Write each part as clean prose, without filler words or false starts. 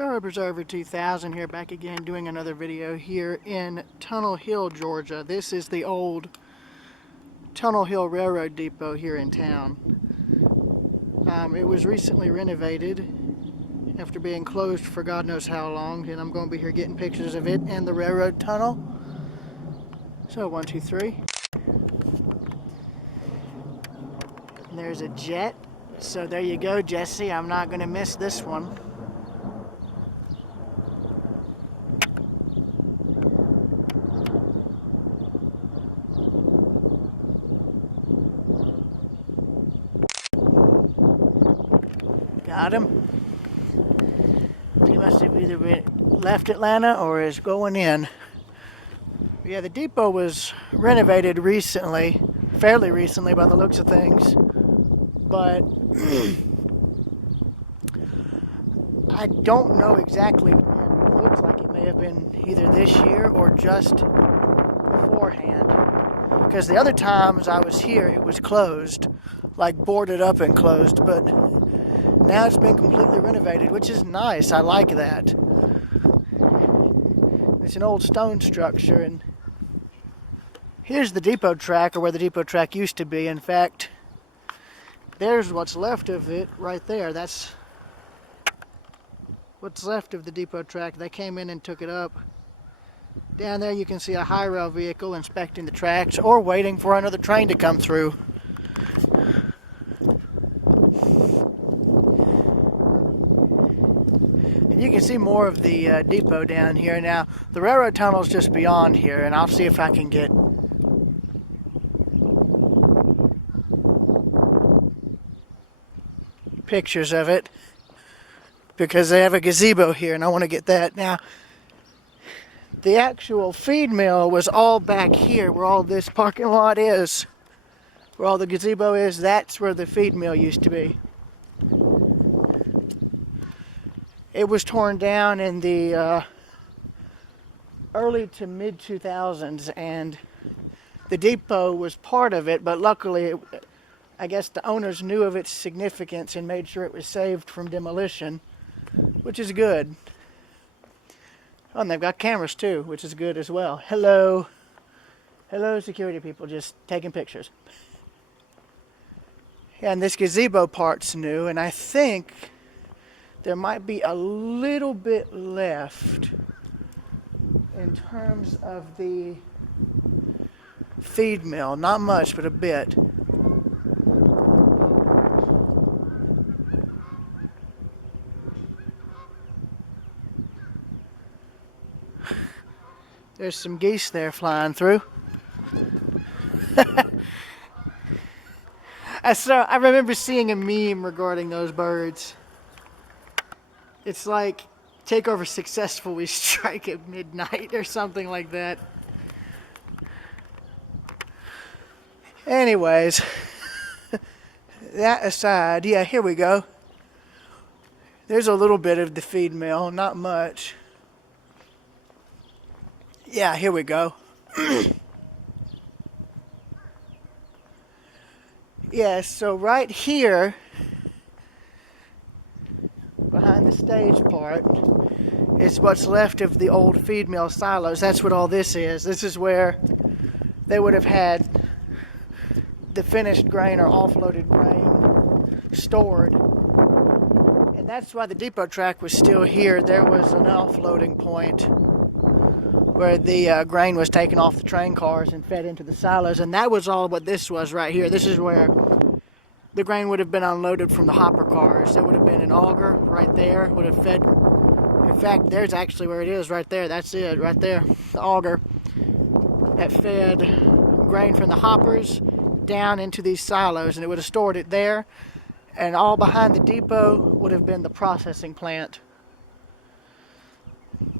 Railroad Preserver 2000 here, back again doing another video here in Tunnel Hill, Georgia. This is the old Tunnel Hill Railroad Depot here in town. It was recently renovated after being closed for God knows how long, and I'm going to be here getting pictures of it and the railroad tunnel. So 1, 2, 3. And there's a jet. So there you go, Jesse. I'm not going to miss this one. Got him. He must have either left Atlanta or is going in. Yeah, the depot was renovated recently, fairly recently by the looks of things, but I don't know exactly when. It looks like it may have been either this year or just beforehand, because the other times I was here it was closed, like boarded up and closed, but now it's been completely renovated, which is nice. I like that. It's an old stone structure, and here's the depot track, or where the depot track used to be. In fact, there's what's left of it right there. That's what's left of the depot track. They came in and took it up. Down there you can see a high rail vehicle inspecting the tracks or waiting for another train to come through. You can see more of the depot down here. Now, the railroad tunnel is just beyond here, and I'll see if I can get pictures of it, because they have a gazebo here, and I want to get that. Now, the actual feed mill was all back here, where all this parking lot is, where all the gazebo is. That's where the feed mill used to be. It was torn down in the early to mid 2000s, and the depot was part of it, but luckily I guess the owners knew of its significance and made sure it was saved from demolition, which is good. Oh, and they've got cameras too, which is good as well. Hello security people, just taking pictures. Yeah, and this gazebo part's new, and I think there might be a little bit left in terms of the feed mill. Not much, but a bit. There's some geese there flying through. I remember seeing a meme regarding those birds. It's like, takeover successful, we strike at midnight or something like that. Anyways, that aside, yeah, here we go. There's a little bit of the feed mill, not much. Yeah, here we go. Yeah, so right here, behind the stage part, is what's left of the old feed mill silos. That's what all this is. This is where they would have had the finished grain or offloaded grain stored. And that's why the depot track was still here. There was an offloading point where the grain was taken off the train cars and fed into the silos. And that was all what this was right here. This is where the grain would have been unloaded from the hopper cars. There would have been an auger right there, would have fed. In fact, there's actually where it is right there. That's it right there, the auger that fed grain from the hoppers down into these silos, and it would have stored it there. And all behind the depot would have been the processing plant.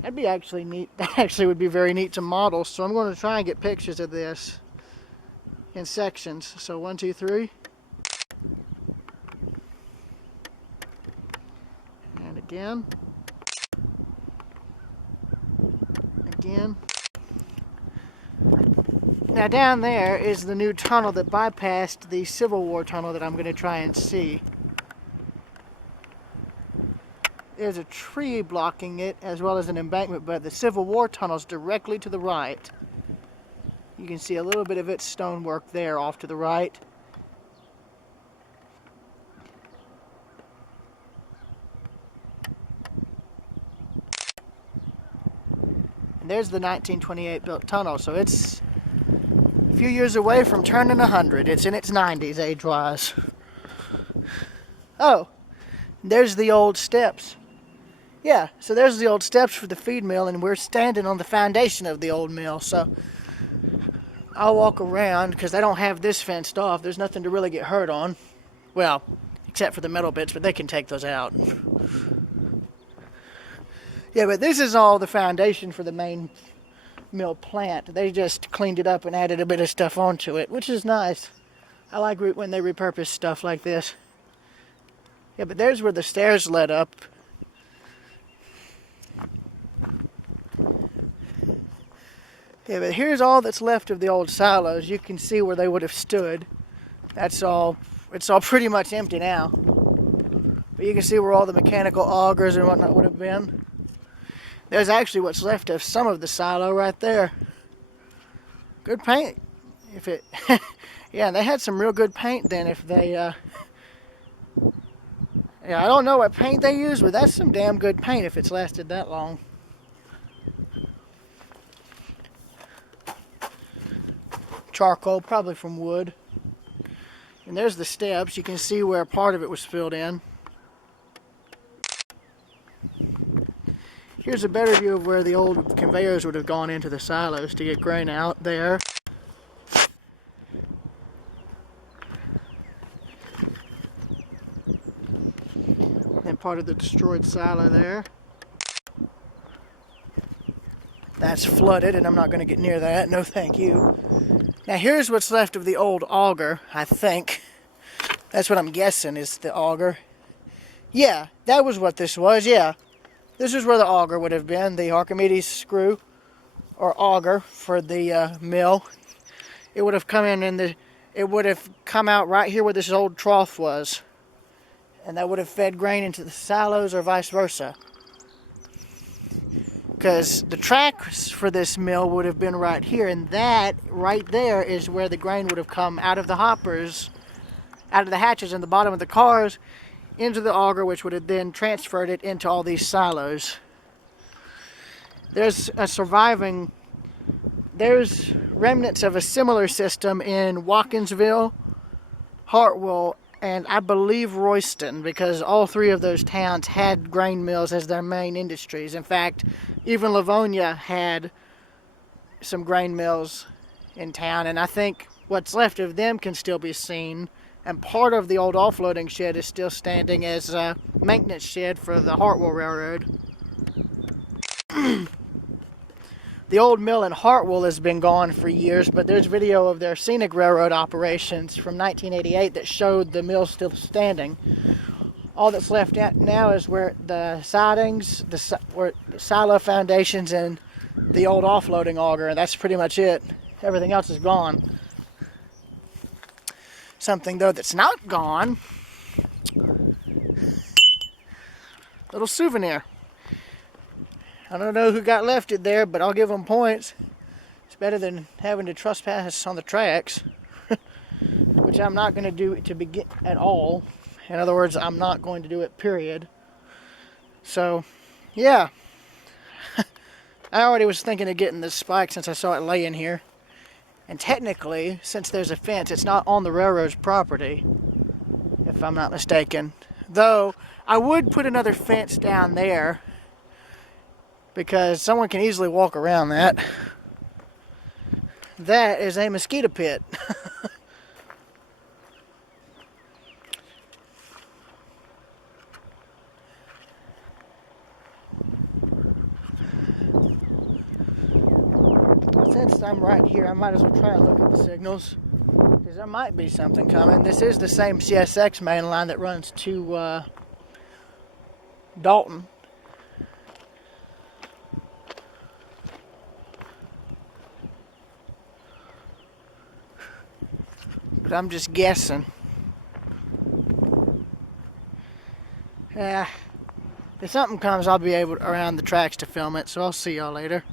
That'd be actually neat. That actually would be very neat to model. So I'm going to try and get pictures of this in sections. So 1, 2, 3. And again. Again. Now down there is the new tunnel that bypassed the Civil War tunnel that I'm going to try and see. there's a tree blocking it as well as an embankment, but the Civil War tunnel's directly to the right. You can see a little bit of its stonework there off to the right. And there's the 1928 built tunnel, so it's a few years away from turning 100. It's in its 90s age-wise. Oh, there's the old steps. Yeah, so there's the old steps for the feed mill, and we're standing on the foundation of the old mill, so I'll walk around because they don't have this fenced off. There's nothing to really get hurt on. Well, except for the metal bits, but they can take those out. Yeah, but this is all the foundation for the main mill plant. They just cleaned it up and added a bit of stuff onto it, which is nice. I like when they repurpose stuff like this. Yeah, but there's where the stairs led up. Yeah, but here's all that's left of the old silos. You can see where they would have stood. That's all. It's all pretty much empty now. But you can see where all the mechanical augers and whatnot would have been. There's actually what's left of some of the silo right there. Good paint. If it, yeah, they had some real good paint then. If they, yeah, I don't know what paint they used, but that's some damn good paint if it's lasted that long. Charcoal, probably from wood. And there's the steps. You can see where part of it was filled in. Here's a better view of where the old conveyors would have gone into the silos to get grain out there. And part of the destroyed silo there. That's flooded, and I'm not going to get near that. No, thank you. Now here's what's left of the old auger, I think. That's what I'm guessing is the auger. Yeah, that was what this was, yeah. This is where the auger would have been, the Archimedes screw, or auger for the mill. It would have come it would have come out right here where this old trough was. And that would have fed grain into the silos or vice versa. Because the tracks for this mill would have been right here, and that right there is where the grain would have come out of the hoppers, out of the hatches in the bottom of the cars, into the auger, which would have then transferred it into all these silos. There's remnants of a similar system in Watkinsville, Hartwell, and I believe Royston, because all three of those towns had grain mills as their main industries. In fact, even Livonia had some grain mills in town, and I think what's left of them can still be seen. And part of the old offloading shed is still standing as a maintenance shed for the Hartwell Railroad. The old mill in Hartwell has been gone for years, but there's video of their scenic railroad operations from 1988 that showed the mill still standing. All that's left now is where the sidings, the silo foundations, and the old offloading auger, and that's pretty much it. Everything else is gone. Something, though, that's not gone, little souvenir. I don't know who got left it there, but I'll give them points. It's better than having to trespass on the tracks, which I'm not going to do to begin at all. In other words, I'm not going to do it, period. So, yeah. I already was thinking of getting this spike since I saw it laying here. And technically, since there's a fence, it's not on the railroad's property, if I'm not mistaken. Though, I would put another fence down there, because someone can easily walk around that. That is a mosquito pit. Since I'm right here, I might as well try and look at the signals, because there might be something coming. This is the same CSX main line that runs to Dalton. But I'm just guessing. If something comes, I'll be able around the tracks to film it, so I'll see y'all later.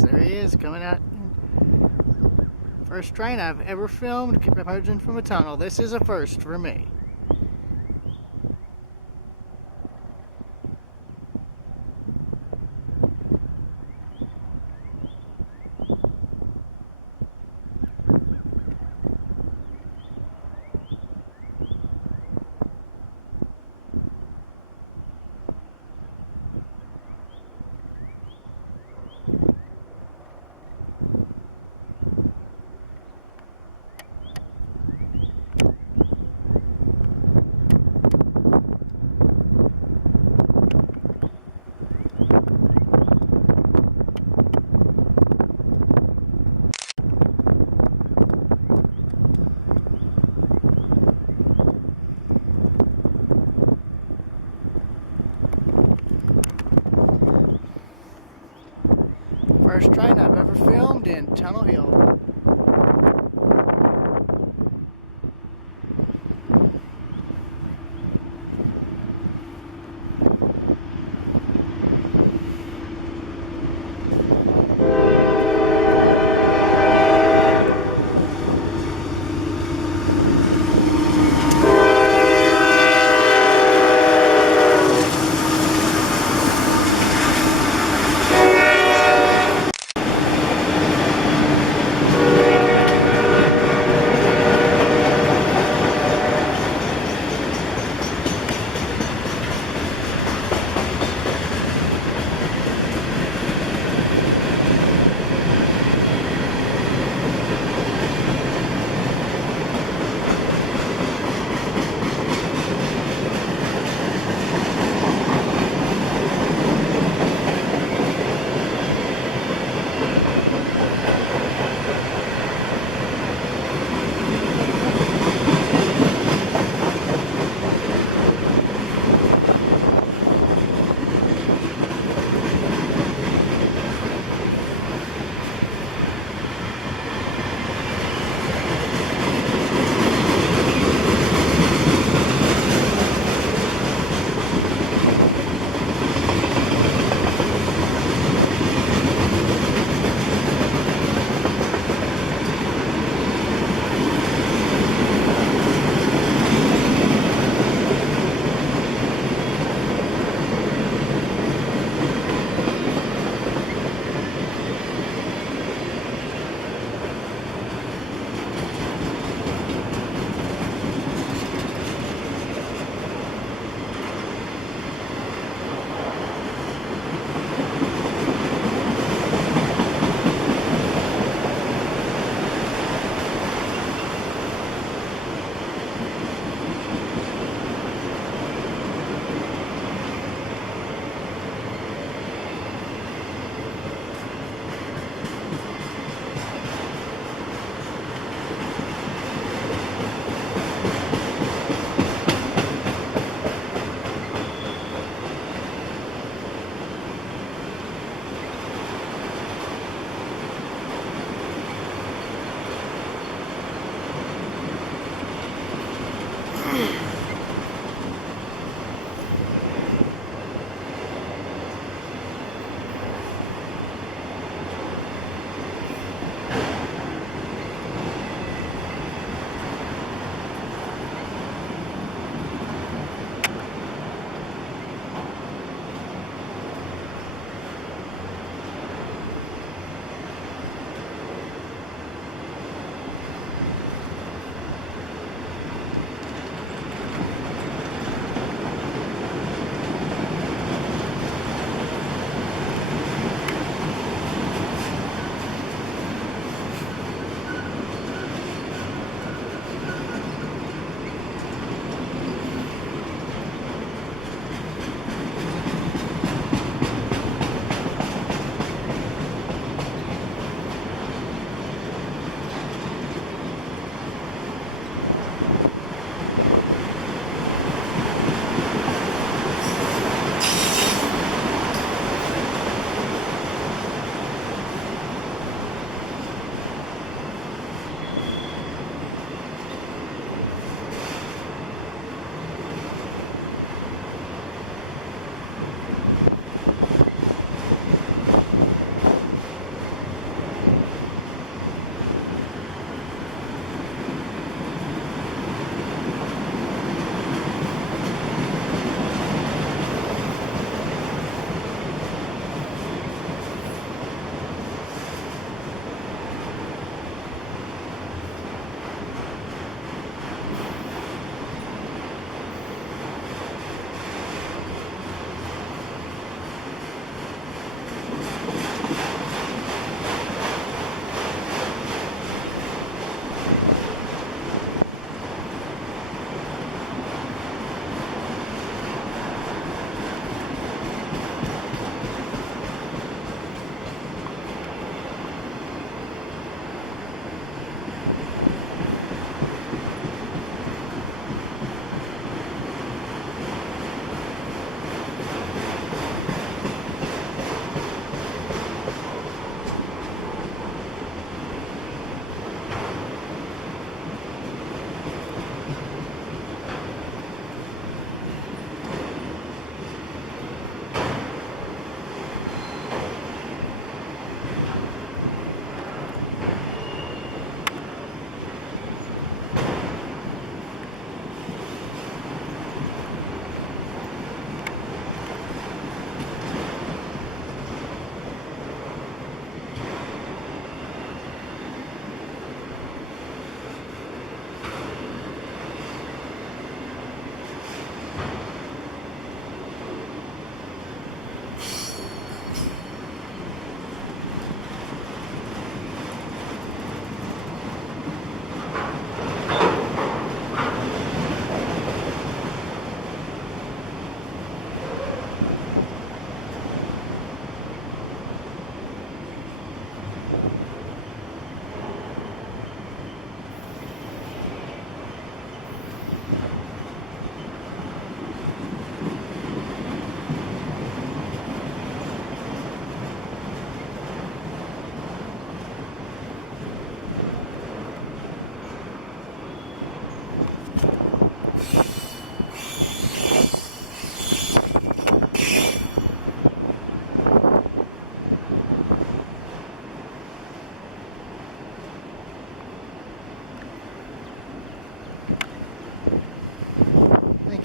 There he is, coming out. First train I've ever filmed emerging from a tunnel. This is a first for me. First train I've ever filmed in Tunnel Hill.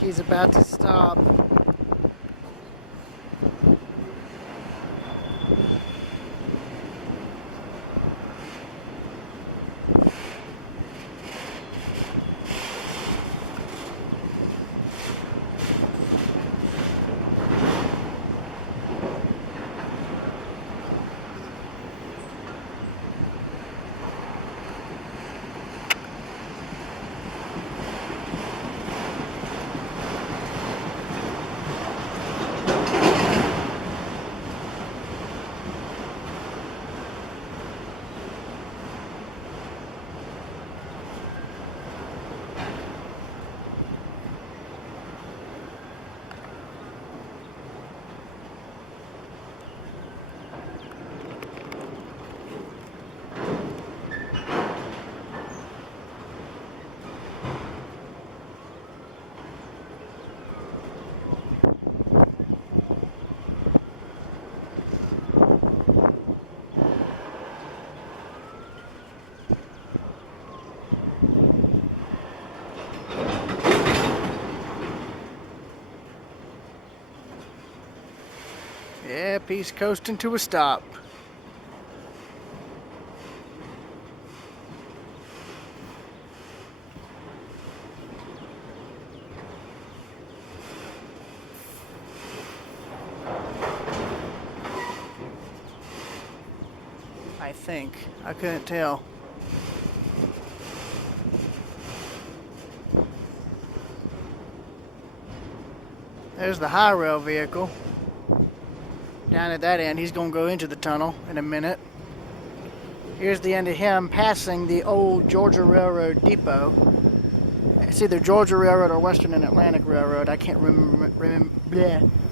he's about to stop. Yep, he's coasting to a stop. I think. I couldn't tell. There's the high rail vehicle. Down at that end, he's going to go into the tunnel in a minute. Here's the end of him passing the old Georgia Railroad depot. It's either Georgia Railroad or Western and Atlantic Railroad. I can't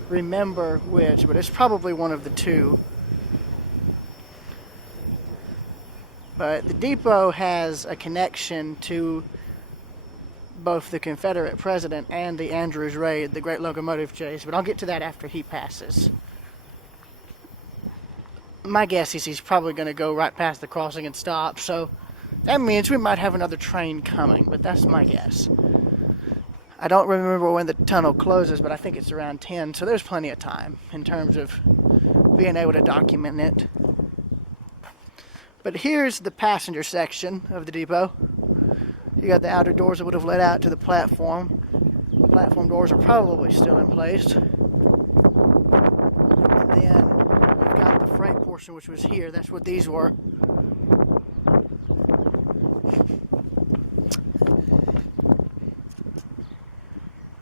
remember which, but it's probably one of the two. But the depot has a connection to both the Confederate president and the Andrews raid, the Great Locomotive Chase, but I'll get to that after he passes. My guess is he's probably going to go right past the crossing and stop, so that means we might have another train coming, but that's my guess. I don't remember when the tunnel closes, but I think it's around 10, so there's plenty of time in terms of being able to document it. But here's the passenger section of the depot. You got the outer doors that would have led out to the platform. The platform doors are probably still in place. And then you've got the freight portion, which was here. That's what these were.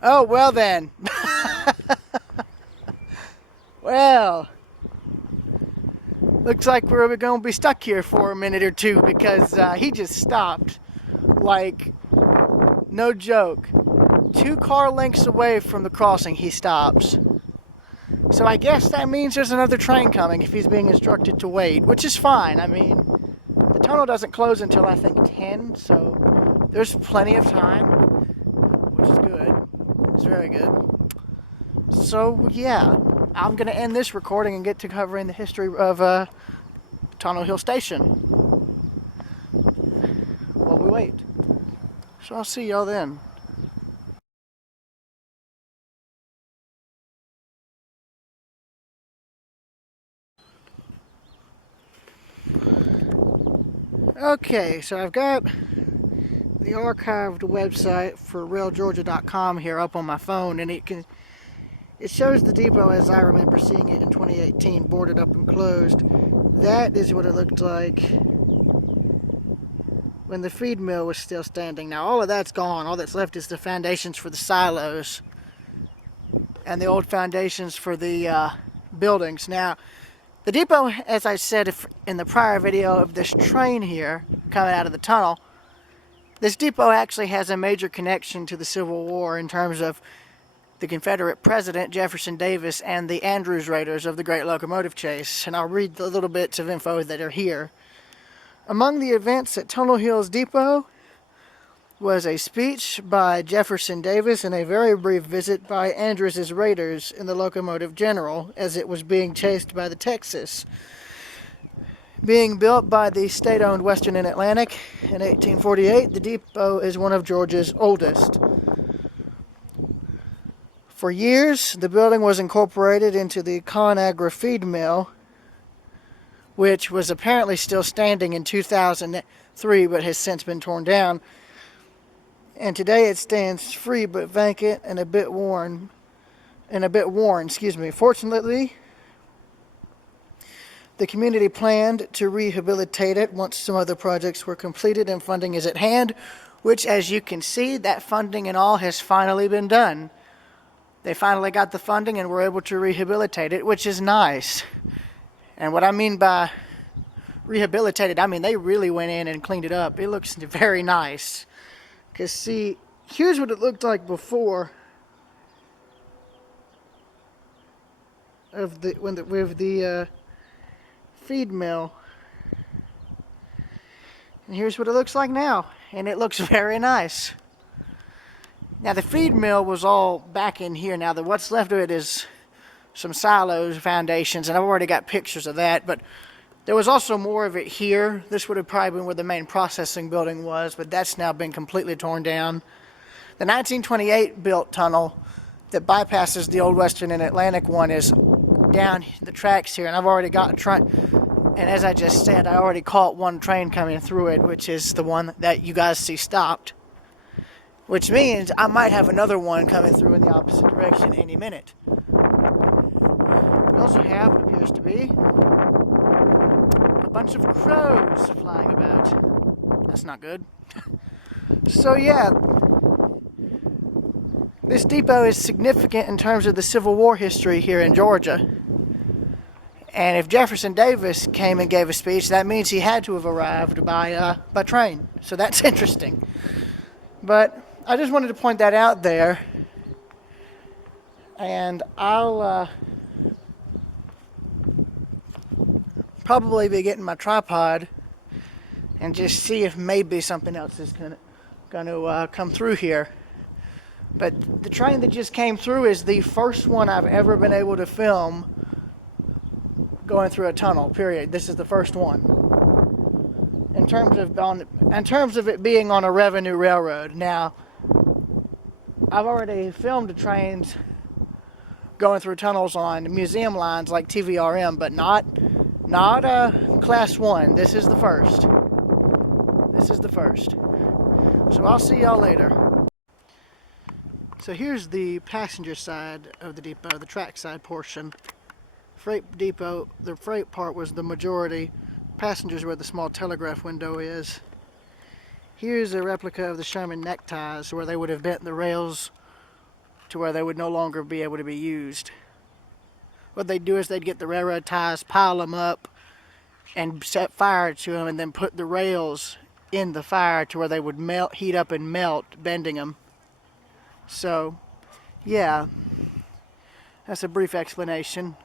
Oh, well then. Well, looks like we're going to be stuck here for a minute or two because he just stopped. Like, no joke. 2 car lengths away from the crossing, he stops. So I guess that means there's another train coming if he's being instructed to wait, which is fine. I mean, the tunnel doesn't close until I think 10, so there's plenty of time, which is good. It's very good. So, yeah, I'm going to end this recording and get to covering the history of Tunnel Hill Station while we wait. So I'll see y'all then. Okay, so I've got the archived website for railgeorgia.com here up on my phone, and it shows the depot as I remember seeing it in 2018, boarded up and closed. That is what it looked like when the feed mill was still standing. Now all of that's gone. All that's left is the foundations for the silos and the old foundations for the buildings. Now the depot, as I said in the prior video of this train here coming out of the tunnel, this depot actually has a major connection to the Civil War in terms of the Confederate President, Jefferson Davis, and the Andrews Raiders of the Great Locomotive Chase. And I'll read the little bits of info that are here. Among the events at Tunnel Hills Depot was a speech by Jefferson Davis and a very brief visit by Andrews' Raiders in the Locomotive General as it was being chased by the Texas. Being built by the state-owned Western and Atlantic in 1848, the depot is one of Georgia's oldest. For years, the building was incorporated into the ConAgra feed mill, which was apparently still standing in 2003 but has since been torn down. And today it stands free but vacant and a bit worn. Fortunately, the community planned to rehabilitate it once some other projects were completed and funding is at hand, which, as you can see, that funding and all has finally been done. They finally got the funding and were able to rehabilitate it, which is nice. And what I mean by rehabilitated, I mean they really went in and cleaned it up. It looks very nice. Because see, here's what it looked like before of with the feed mill. And here's what it looks like now. And it looks very nice. Now the feed mill was all back in here. Now what's left of it is some silos, foundations, and I've already got pictures of that. But there was also more of it here. This would have probably been where the main processing building was, but that's now been completely torn down. The 1928 built tunnel that bypasses the Old Western and Atlantic one is down the tracks here, and I've already got a train. And as I just said, I already caught one train coming through it, which is the one that you guys see stopped. Which means I might have another one coming through in the opposite direction any minute. We also have what appears to be a bunch of crows flying about. That's not good. So yeah, this depot is significant in terms of the Civil War history here in Georgia. And if Jefferson Davis came and gave a speech, that means he had to have arrived by train. So that's interesting. But I just wanted to point that out there. And I'll probably be getting my tripod and just see if maybe something else is going to come through here. But the train that just came through is the first one I've ever been able to film going through a tunnel, period. This is the first one. In terms of it being on a revenue railroad. Now, I've already filmed trains going through tunnels on museum lines like TVRM, but not class 1. This is the first. This is the first. So I'll see y'all later. So here's the passenger side of the depot, the trackside portion. Freight depot, the freight part was the majority. Passengers where the small telegraph window is. Here's a replica of the Sherman neckties where they would have bent the rails to where they would no longer be able to be used. What they'd do is they'd get the railroad ties, pile them up, and set fire to them, and then put the rails in the fire to where they would melt, heat up and melt, bending them. So, yeah, that's a brief explanation.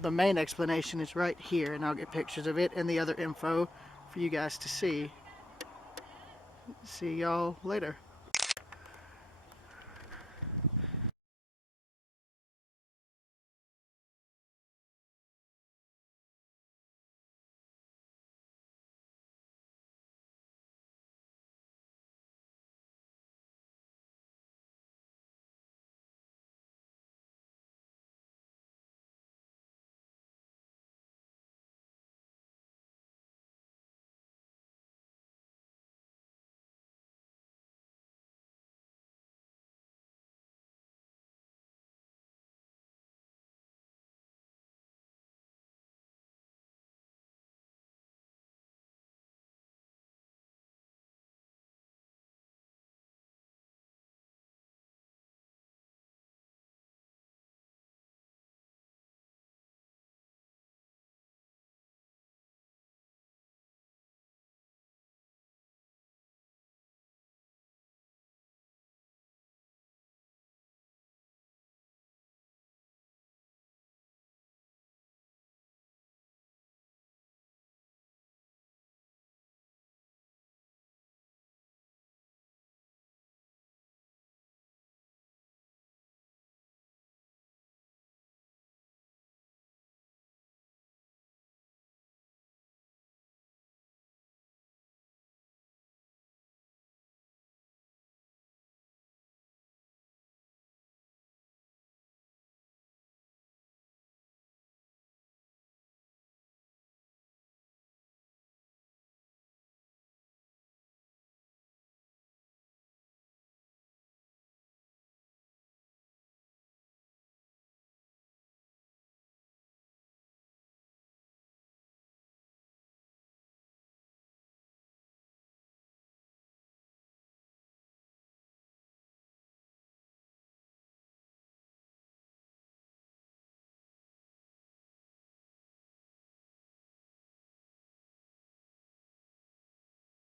The main explanation is right here, and I'll get pictures of it and the other info for you guys to see. See y'all later.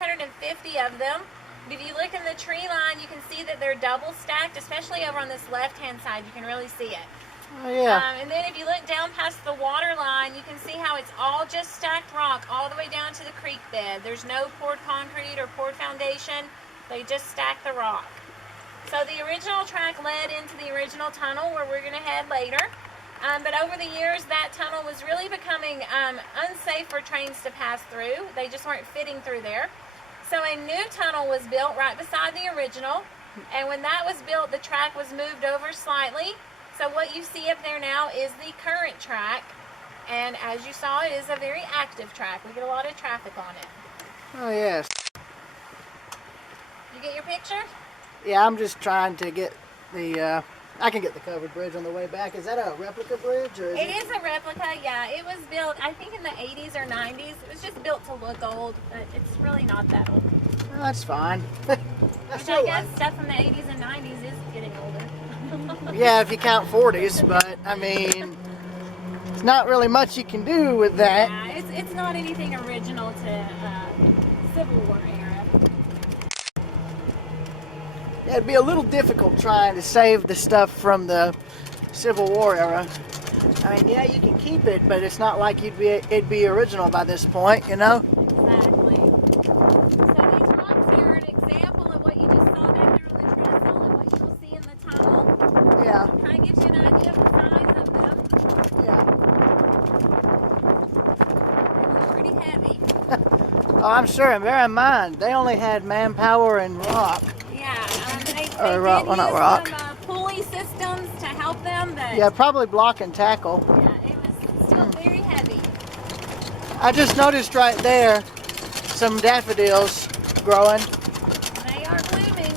150 of them. If you look in the tree line, you can see that they're double stacked, especially over on this left-hand side. You can really see it. Oh, yeah. And then if you look down past the water line, you can see how it's all just stacked rock all the way down to the creek bed. There's no poured concrete or poured foundation. They just stack the rock. So the original track led into the original tunnel where we're going to head later. But over the years, that tunnel was really becoming unsafe for trains to pass through. They just weren't fitting through there. So a new tunnel was built right beside the original. And when that was built, the track was moved over slightly. So what you see up there now is the current track. And as you saw, it is a very active track. We get a lot of traffic on it. Oh, yes. You get your picture? Yeah, I'm just trying to get the, I can get the covered bridge on the way back. Is that a replica bridge? Or It is a replica, yeah. It was built, I think, in the 80s or 90s. It was just built to look old, but it's really not that old. Oh, that's fine. Which I guess stuff from the 80s and 90s is getting older. Yeah, if you count 40s, but I mean, it's not really much you can do with that. Yeah, it's not anything original to Civil War era. Yeah, it'd be a little difficult trying to save the stuff from the Civil War era. I mean, yeah, you can keep it, but it's not like it'd be original by this point, you know? Exactly. So these rocks here are an example of what you just saw back there on the trestle and what you'll see in the tunnel. Yeah. Kind of gives you an idea of the size of them. Yeah. They're pretty heavy. Oh, I'm sure. And bear in mind, they only had manpower and rock. Yeah, they rock, did well, not use rock. some pulley systems to help them, but Yeah, probably block and tackle. yeah, it was still very heavy. I just noticed right there some daffodils growing. They are blooming.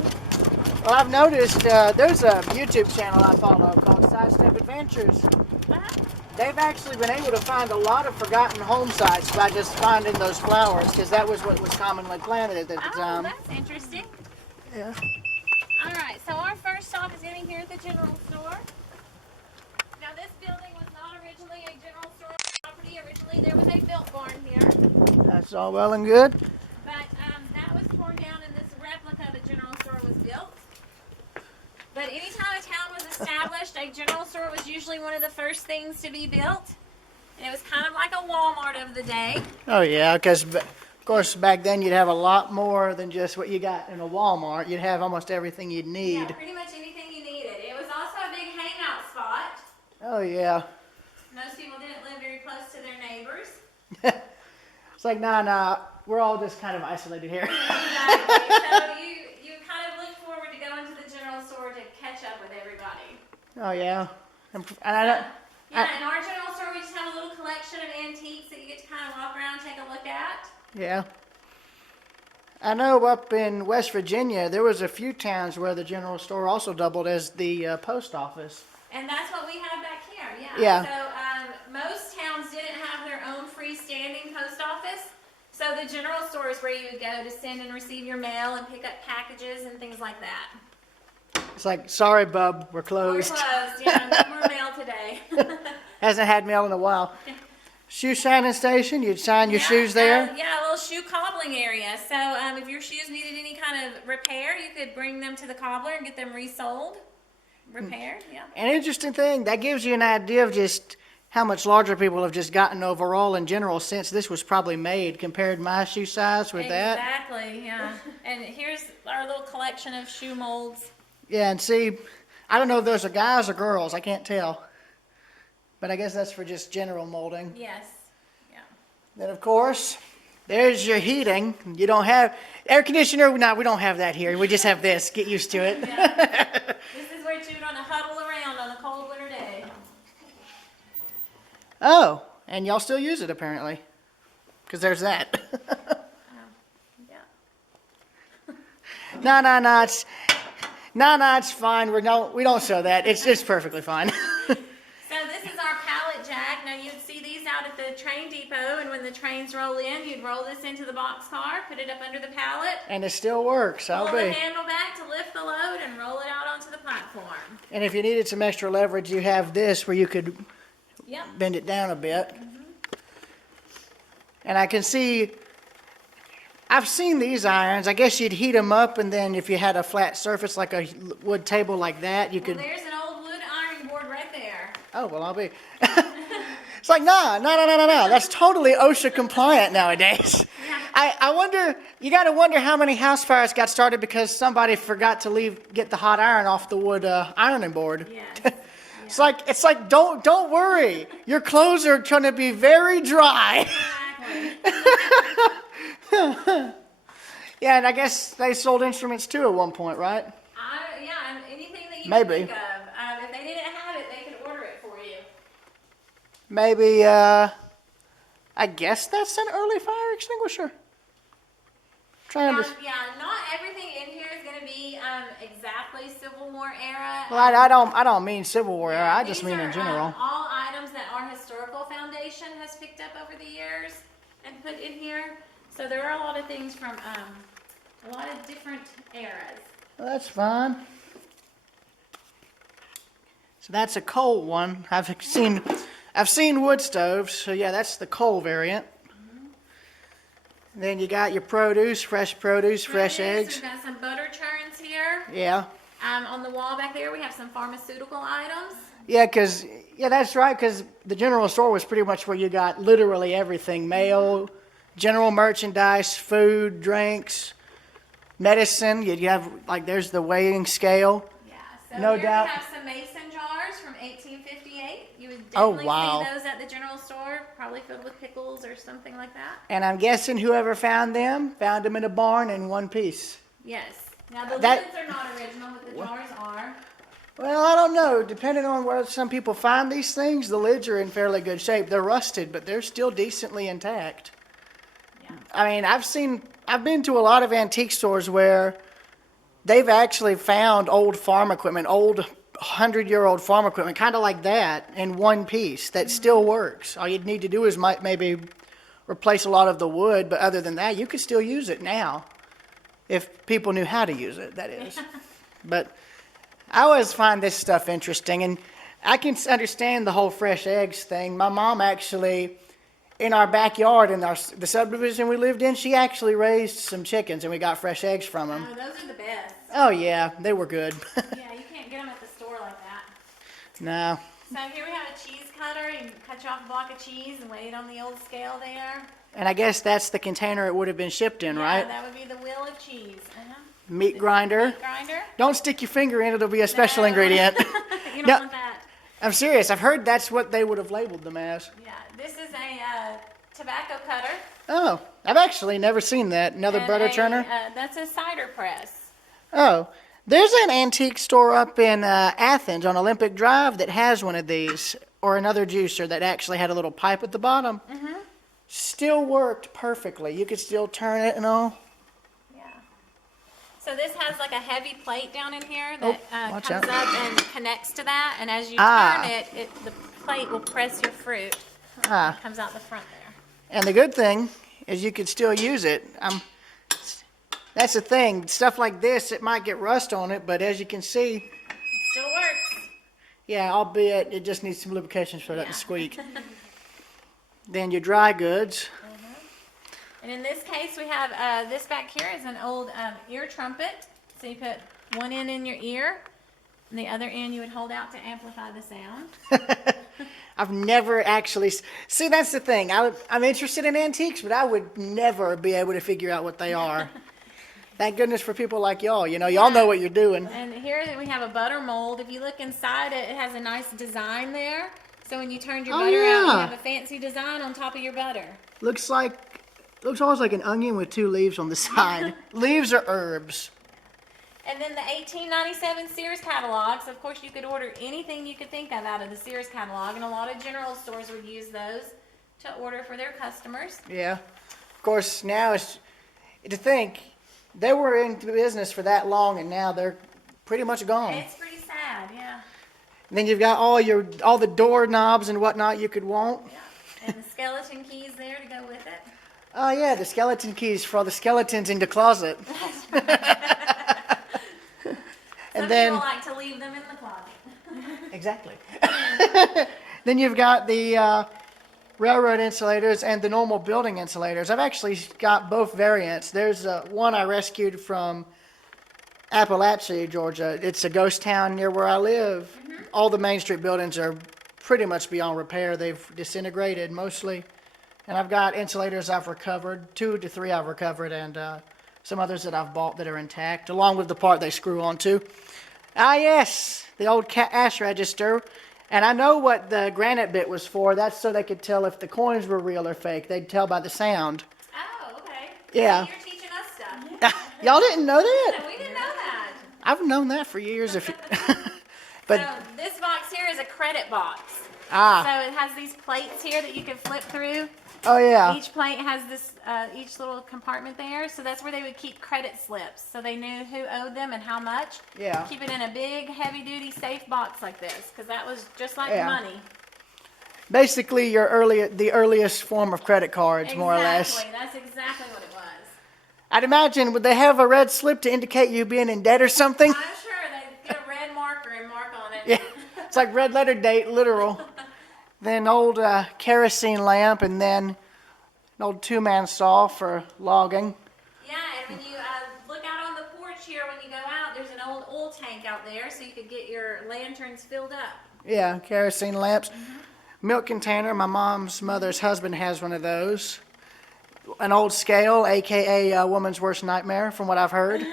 Well, I've noticed there's a YouTube channel I follow called Sidestep Adventures. Uh-huh. They've actually been able to find a lot of forgotten home sites by just finding those flowers, because that was what was commonly planted at the Oh, time. that's interesting. Yeah. All right, so our first stop is getting here at the general store. Now, this building was not originally a general store property. Originally, there was a built barn here, That's all well and good. but that was torn down and this replica of the general store was built. But anytime a town was established, a general store was usually one of the first things to be built. And it was kind of like a Walmart of the day. Oh yeah, because of course back then you'd have a lot more than just what you got in a Walmart. You'd have almost everything you'd need. Yeah, pretty much anything you needed. It was also a big hangout spot. Oh yeah. Most people didn't live very close to their neighbors. It's like, nah, we're all just kind of isolated here. Exactly. So you kind of look forward to going to the general store to catch up with everybody. Oh yeah. And I don't. Yeah, in our general store we just have a little collection of antiques that you get to kind of walk around and take a look at. Yeah. I know up in West Virginia, there was a few towns where the general store also doubled as the post office. And that's what we have back here, yeah. Yeah. So most towns didn't have their own freestanding post office. So the general store is where you would go to send and receive your mail and pick up packages and things like that. It's like, sorry, bub, we're We're closed. closed, yeah, no more mail today. Hasn't had mail in a while. Shoe shining station, you'd shine your shoes there? Yeah, a little shoe cobbling area. So if your shoes needed any kind of repair, you could bring them to the cobbler and get them resold, repaired, yeah. An interesting thing, that gives you an idea of just how much larger people have just gotten overall in general since this was probably made, compared my shoe size with that. Exactly, yeah. And here's our little collection of shoe molds. Yeah, and see, I don't know if those are guys or girls, I can't tell. But I guess that's for just general molding. Yes, yeah. Then of course, there's your heating. You don't have air conditioner. No, we don't have that here. We just have this. Get used to it. Yeah. This is where you're going to huddle around on a cold winter day. Oh, and y'all still use it apparently, because there's that. Yeah. No, it's fine. We don't show that. It's perfectly fine. So this is our Pallet Jack. Now you'd see these out at the train depot, and when the trains roll in, you'd roll this into the boxcar, put it up under the pallet, And it still works. I'll pull the be. handle back to lift the load, and roll it out onto the platform. And if you needed some extra leverage, you have this where you could Yep. bend it down a bit. And I can see I've seen these irons. I guess you'd heat them up, and then if you had a flat surface like a wood table like that, you Well, could. there's an old wood ironing board right there. Oh, well, I'll be. It's like, no. That's totally OSHA compliant nowadays. Yeah. I wonder, you got to wonder how many house fires got started because somebody forgot to get the hot iron off the wood ironing board. Yes. It's like, don't worry. Your clothes are going to be very dry. Exactly. Yeah, and I guess they sold instruments too at one point, right? Yeah, and anything that you Maybe. can think of. If they didn't have it, they could order it for you. Maybe, I guess that's an early fire extinguisher. Trying to. Yeah, not everything in here is going to be exactly Civil War era. Well, I don't mean Civil War era. I just mean in general. All items that our historical foundation has picked up over the years and put in here. So there are a lot of things from a lot of different eras. Well, that's fine. So that's a coal one. I've seen wood stoves. So yeah, that's the coal variant. Then you got your produce, fresh eggs. We've got some butter churns here. Yeah. On the wall back there, we have some pharmaceutical items. Yeah, that's right, because the general store was pretty much where you got literally everything. Mail, general merchandise, food, drinks, medicine. You have, like, there's the weighing scale. Yeah, so No here doubt. we have some mason jars from 1858. You would Oh, definitely wow. see those at the general store, probably filled with pickles or something like that. And I'm guessing whoever found them in a barn in one piece. Yes. Now the That- lids are not original, but the jars are. Well, I don't know. Depending on where some people find these things, the lids are in fairly good shape. They're rusted, but they're still decently intact. Yeah. I mean, I've been to a lot of antique stores where they've actually found old farm equipment, old 100-year-old farm equipment, kind of like that, in one piece that still works. All you'd need to do is maybe replace a lot of the wood, but other than that, you could still use it now if people knew how to use it, that is. But I always find this stuff interesting, and I can understand the whole fresh eggs thing. My mom actually, in our backyard, in the subdivision we lived in, she actually raised some chickens, and we got fresh eggs from them. Oh, those are the best. Oh, yeah, they were good. Yeah, you can't get them at the store like that. No. So here we have a cheese cutter. You can cut you off a block of cheese and weigh it on the old scale there. And I guess that's the container it would have been shipped in, Yeah, right? that would be the wheel of cheese. Meat grinder. Meat grinder. Don't stick your finger in, it'll be a special No. ingredient. You don't No. want that. I'm serious, I've heard that's what they would have labeled them as. Yeah, this is a tobacco cutter. Oh, I've actually never seen that. Another and butter churner? That's a cider press. Oh, there's an antique store up in Athens on Olympic Drive that has one of these, or another juicer that actually had a little pipe at the bottom. Mm-hmm. Still worked perfectly. You could still turn it and all. Yeah. So this has like a heavy plate down in here that watch comes out. up and connects to that, and as you Ah. turn it, the plate will press your fruit. Ah. It comes out the front there. And the good thing is you could still use it. That's the thing. Stuff like this, it might get rust on it, but as you can see, It still works. yeah, albeit it just needs some lubrication so it doesn't Yeah. squeak. Then your dry goods. And in this case, we have this back here is an old ear trumpet. So you put one end in your ear, and the other end you would hold out to amplify the sound. I've never actually... See, that's the thing. I'm interested in antiques, but I would never be able to figure out what they are. Thank goodness for people like y'all. You know, y'all know what you're doing. And here we have a butter mold. If you look inside it, it has a nice design there. So when you turned your Oh, butter out, yeah. you have a fancy design on top of your butter. Looks almost like an onion with two leaves on the side. Leaves are herbs. And then the 1897 Sears catalogs. Of course, you could order anything you could think of out of the Sears catalog, and a lot of general stores would use those to order for their customers. Yeah. Of course, now it's to think they were in business for that long, and now they're pretty much gone. It's pretty sad, yeah. And then you've got all the door knobs and whatnot you could want. Yeah. And the skeleton keys there to go with it. Oh yeah, the skeleton keys for all the skeletons in the closet. And Some then people like to leave them in the closet. exactly. Then you've got the railroad insulators and the normal building insulators. I've actually got both variants. There's one I rescued from Appalachia, Georgia. It's a ghost town near where I live. All the Main Street buildings are pretty much beyond repair. They've disintegrated mostly. And I've got insulators I've recovered, 2 to 3 I've recovered, and some others that I've bought that are intact, along with the part they screw onto. Ah, yes, the old cash register. And I know what the granite bit was for. That's so they could tell if the coins were real or fake. They'd tell by the sound. Oh, okay. Yeah. So you're teaching us stuff. Y'all didn't know that? We didn't know that. I've known that for years. But so this box here is a credit box. ah, So it has these plates here that you can flip through. oh yeah, Each plate has this, each little compartment there. So that's where they would keep credit slips. So they knew who owed them and how much. yeah. Keep it in a big, heavy-duty safe box like this, because that was just like Yeah. money. Basically, the earliest form of credit cards, more or less. Exactly. That's exactly what it was. I'd imagine, would they have a red slip to indicate you being in debt or something? I'm sure they'd get a red marker and mark on it. Yeah, it's like red letter date, literal. Then old kerosene lamp, and then an old 2-man saw for logging. Yeah, and when you look out on the porch here, when you go out, there's an old oil tank out there, so you could get your lanterns filled up. Yeah, kerosene lamps. Milk container, my mom's mother's husband has one of those. An old scale, a.k.a. a woman's worst nightmare, from what I've heard.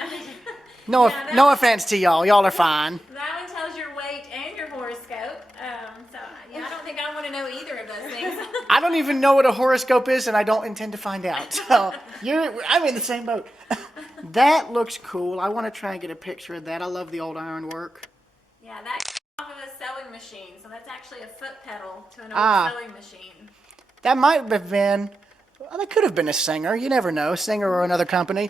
No, Yeah, no offense to y'all. Y'all are fine. That one tells your weight and your horoscope. So yeah, I don't think I want to know either of those things. I don't even know what a horoscope is, and I don't intend to find out. So I'm in the same boat. That looks cool. I want to try and get a picture of that. I love the old ironwork. Yeah, that's off of a sewing machine, so that's actually a foot pedal to an old Ah. sewing machine. That might have been, well, that could have been a Singer. You never know, Singer or another company.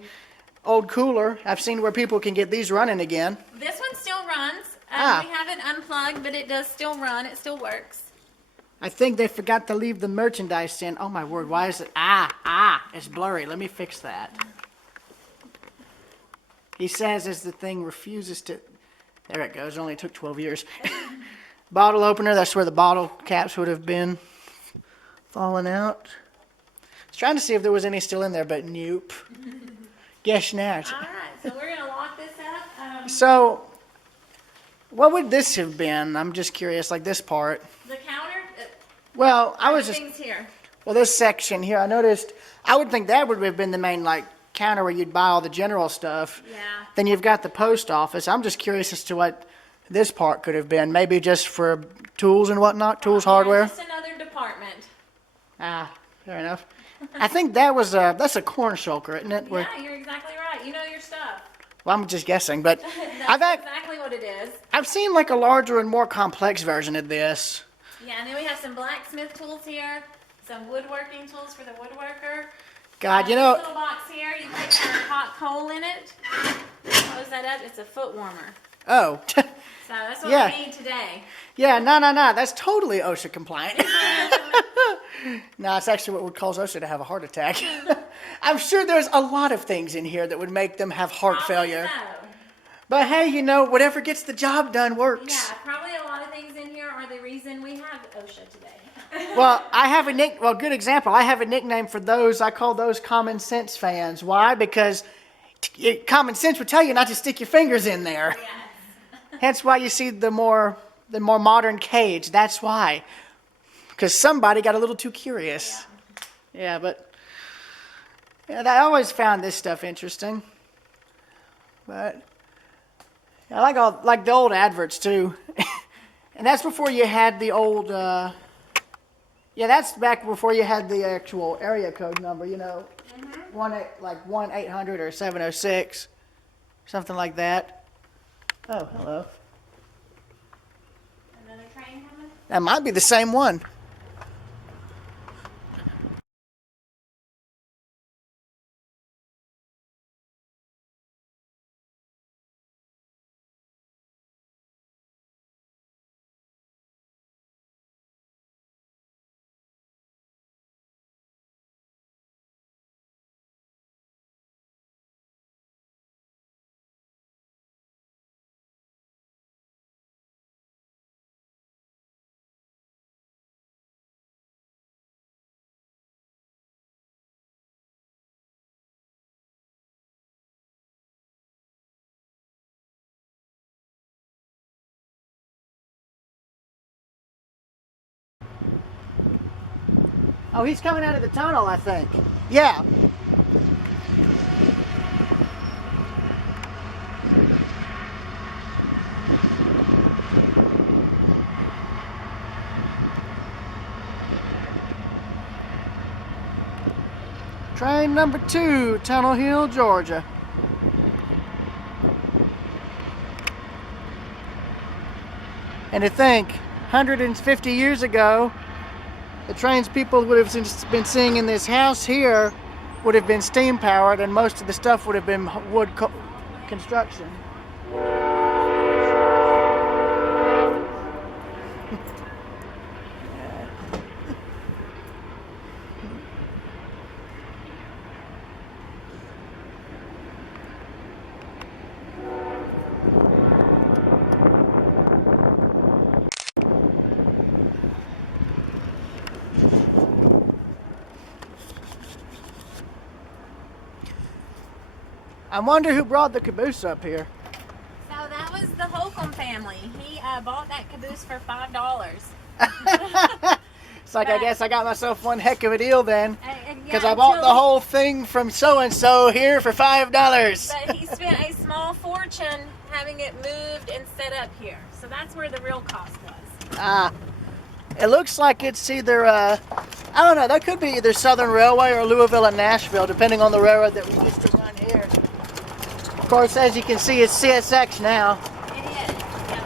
Old cooler. I've seen where people can get these running again. This one still runs. Ah. We have it unplugged, but it does still run. It still works. I think they forgot to leave the merchandise in. Oh my word, why is it? It's blurry. Let me fix that. He says as the thing refuses to, there it goes. It only took 12 years. Bottle opener, that's where the bottle caps would have been falling out. I was trying to see if there was any still in there, but nope. Guess not. All right, so we're going to lock this up. So, what would this have been? I'm just curious, like this part. The counter, Well, I was just, things here. well, this section here, I noticed, I would think that would have been the main, like, counter where you'd buy all the general stuff. Yeah. Then you've got the post office. I'm just curious as to what this part could have been. Maybe just for tools and whatnot, tools, hardware. Just another department. Ah, fair enough. I think that's a corn shulker, isn't it? Yeah, you're exactly right. You know your stuff. Well, I'm just guessing, but That's exactly what it is. I've seen like a larger and more complex version of this. Yeah, and then we have some blacksmith tools here, some woodworking tools for the woodworker. God, you This know, little box here, you put your hot coal in it. Close that up. It's a foot warmer. oh, So that's what Yeah. we need today. yeah, no, that's totally OSHA compliant. No, it's actually what would cause OSHA to have a heart attack. I'm sure there's a lot of things in here that would make them have heart failure. So, But hey, you know, whatever gets the job done works. yeah, probably a lot of things in here are the reason we have OSHA today. Well, good example. I have a nickname for those. I call those common sense fans. Why? Because common sense would tell you not to stick your fingers in there. Yes. Hence why you see the more modern cage. That's why. Because somebody got a little too curious. Yeah, but I always found this stuff interesting. But I like the old adverts too. And that's before you had the old that's back before you had the actual area code number, you know. 1-800 or 706, something like that. Oh, hello. Another train coming? That might be the same one. Oh, he's coming out of the tunnel, I think. Yeah. Train number 2, Tunnel Hill, Georgia. And to think, 150 years ago, the trains people would have been seeing in this house here would have been steam powered, and most of the stuff would have been wood construction. I wonder who brought the caboose up here. So that was the Holcomb family. He bought that caboose for $5. It's like, I guess I got myself one heck of a deal then. Because Yeah, I bought the whole thing from so-and-so here for $5. But he spent a small fortune having it moved and set up here. So that's where the real cost was. It looks like it's either, I don't know, that could be either Southern Railway or Louisville and Nashville, depending on the railroad that we used to run here. Of course, as you can see, it's CSX now. It is. Yeah.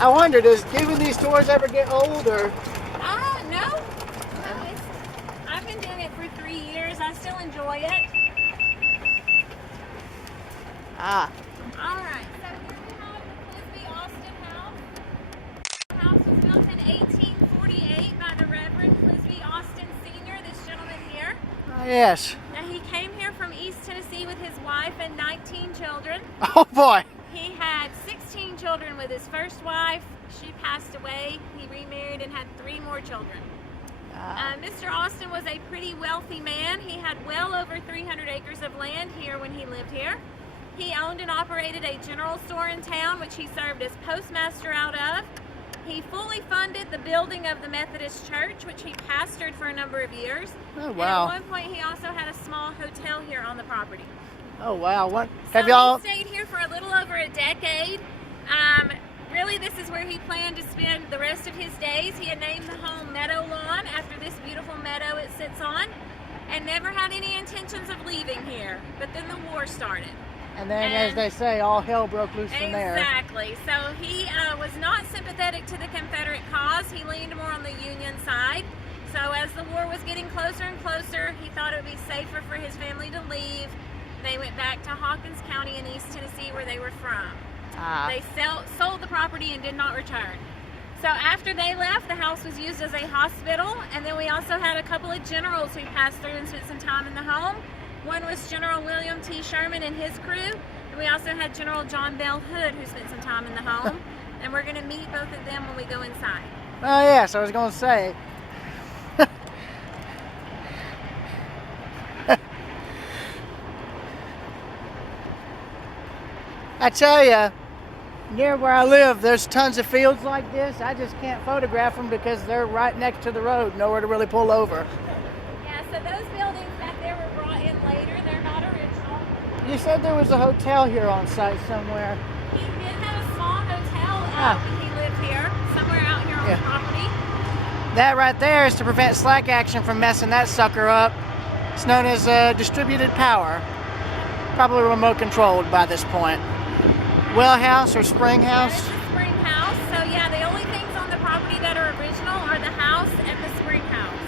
I wonder, does doing these tours ever get old, or? No. I've been doing it for 3 years. I still enjoy it. All right. So here we have the Clisby Austin house. The house was built in 1848 by the Reverend Clisby Austin Sr., this gentleman here. Oh, yes. Now, he came here from East Tennessee with his wife and 19 children. Oh, boy. He had 16 children with his first wife. She passed away. He remarried and had 3 more children. Mr. Austin was a pretty wealthy man. He had well over 300 acres of land here when he lived here. He owned and operated a general store in town, which he served as postmaster out of. He fully funded the building of the Methodist Church, which he pastored for a number of years. Oh, wow. And at one point, he also had a small hotel here on the property. Oh, wow. What So have y'all? he stayed here for a little over a decade. Really, this is where he planned to spend the rest of his days. He had named the home Meadow Lawn after this beautiful meadow it sits on, and never had any intentions of leaving here. But then the war started. And then, as they say, all hell broke loose from there. Exactly. So he was not sympathetic to the Confederate cause. He leaned more on the Union side. So as the war was getting closer and closer, he thought it would be safer for his family to leave. They went back to Hawkins County in East Tennessee, where they were from. They sold the property and did not return. So after they left, the house was used as a hospital, and then we also had a couple of generals who passed through and spent some time in the home. One was General William T. Sherman and his crew, and we also had General John Bell Hood, who spent some time in the home, and we're going to meet both of them when we go inside. Oh, yes, I was going to say. I tell you, near where I live, there's tons of fields like this. I just can't photograph them because they're right next to the road, nowhere to really pull over. Yeah, so those buildings back there were brought in later. They're not original. You said there was a hotel here on site somewhere. He did have a small hotel when he lived here, somewhere out here on the property. That right there is to prevent slack action from messing that sucker up. It's known as distributed power. Probably remote controlled by this point. Well house or spring house? Yeah, it's a spring house. So yeah, the only things on the property that are original are the house and the spring house.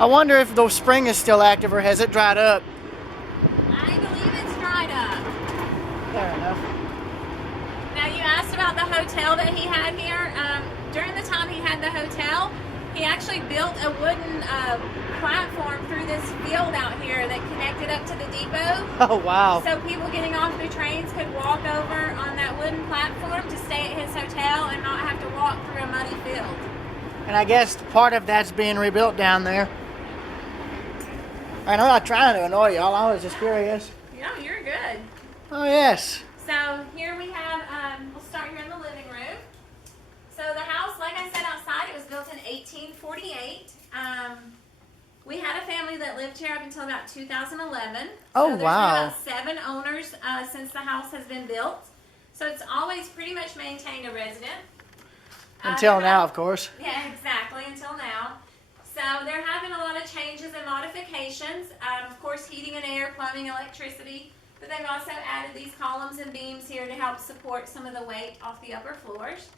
I wonder if the spring is still active or has it dried up? I believe it's dried up. Fair enough. Now you asked about the hotel that he had here. During the time he had the hotel, he actually built a wooden platform through this field out here that connected up to the depot. Oh, wow. So people getting off their trains could walk over on that wooden platform to stay at his hotel and not have to walk through a muddy field. And I guess part of that's being rebuilt down there. I'm not trying to annoy y'all. I was just curious. No, you're good. Oh, yes. So So here we have, we'll start here in the living room. So the house, like I said outside, it was built in 1848. We had a family that lived here up until about 2011. Oh, so there's wow. been about 7 owners since the house has been built. So it's always pretty much maintained a resident. Until now, of course. Yeah, exactly, until now. So they're having a lot of changes and modifications. Of course, heating and air, plumbing, electricity. But they've also added these columns and beams here to help support some of the weight off the upper floors.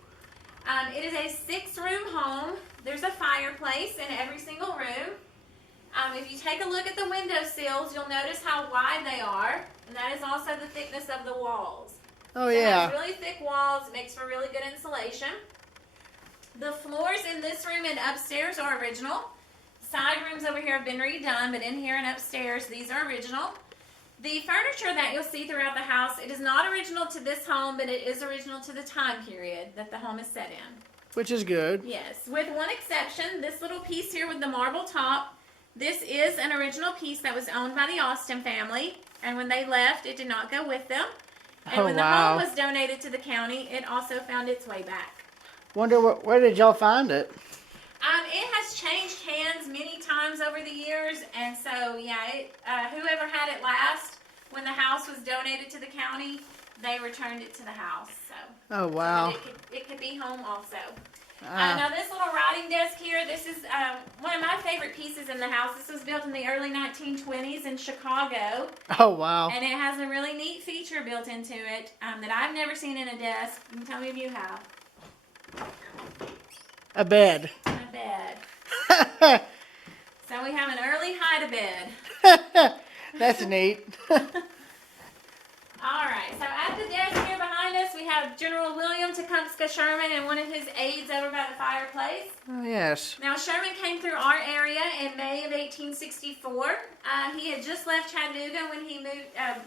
It is a 6-room home. There's a fireplace in every single room. If you take a look at the window sills, you'll notice how wide they are, and that is also the thickness of the walls. Oh, so yeah. It has really thick walls. It makes for really good insulation. The floors in this room and upstairs are original. Side rooms over here have been redone, but in here and upstairs, these are original. The furniture that you'll see throughout the house, it is not original to this home, but it is original to the time period that the home is set in. Which is good. Yes, with one exception, this little piece here with the marble top, this is an original piece that was owned by the Austin family, and when they left, it did not go with them. And Oh, when the wow. home was donated to the county, it also found its way back. Wonder where did y'all find it? It has changed hands many times over the years, and so, yeah, whoever had it last, when the house was donated to the county, they returned it to the house. So, Oh, wow. so it could be home also. Now this little writing desk here, this is one of my favorite pieces in the house. This was built in the early 1920s in Chicago. Oh, wow. And it has a really neat feature built into it that I've never seen in a desk. You can tell me if you have. A bed. A bed. So we have an early hide-a-bed. That's neat. All right, so at the desk here behind us, we have General William Takumska Sherman and one of his aides over by the fireplace. Oh, yes. Now, Sherman came through our area in May of 1864. He had just left Chattanooga when he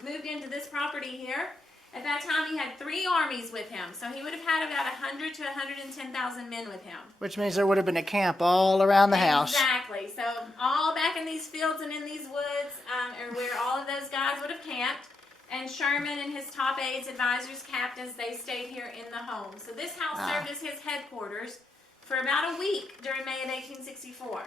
moved into this property here. At that time, he had 3 armies with him, so he would have had about 100 to 110,000 men with him. Which means there would have been a camp all around the house. Exactly. So all back in these fields and in these woods are where all of those guys would have camped. And Sherman and his top aides, advisors, captains, they stayed here in the home. So this house served as his headquarters for about a week during May of 1864.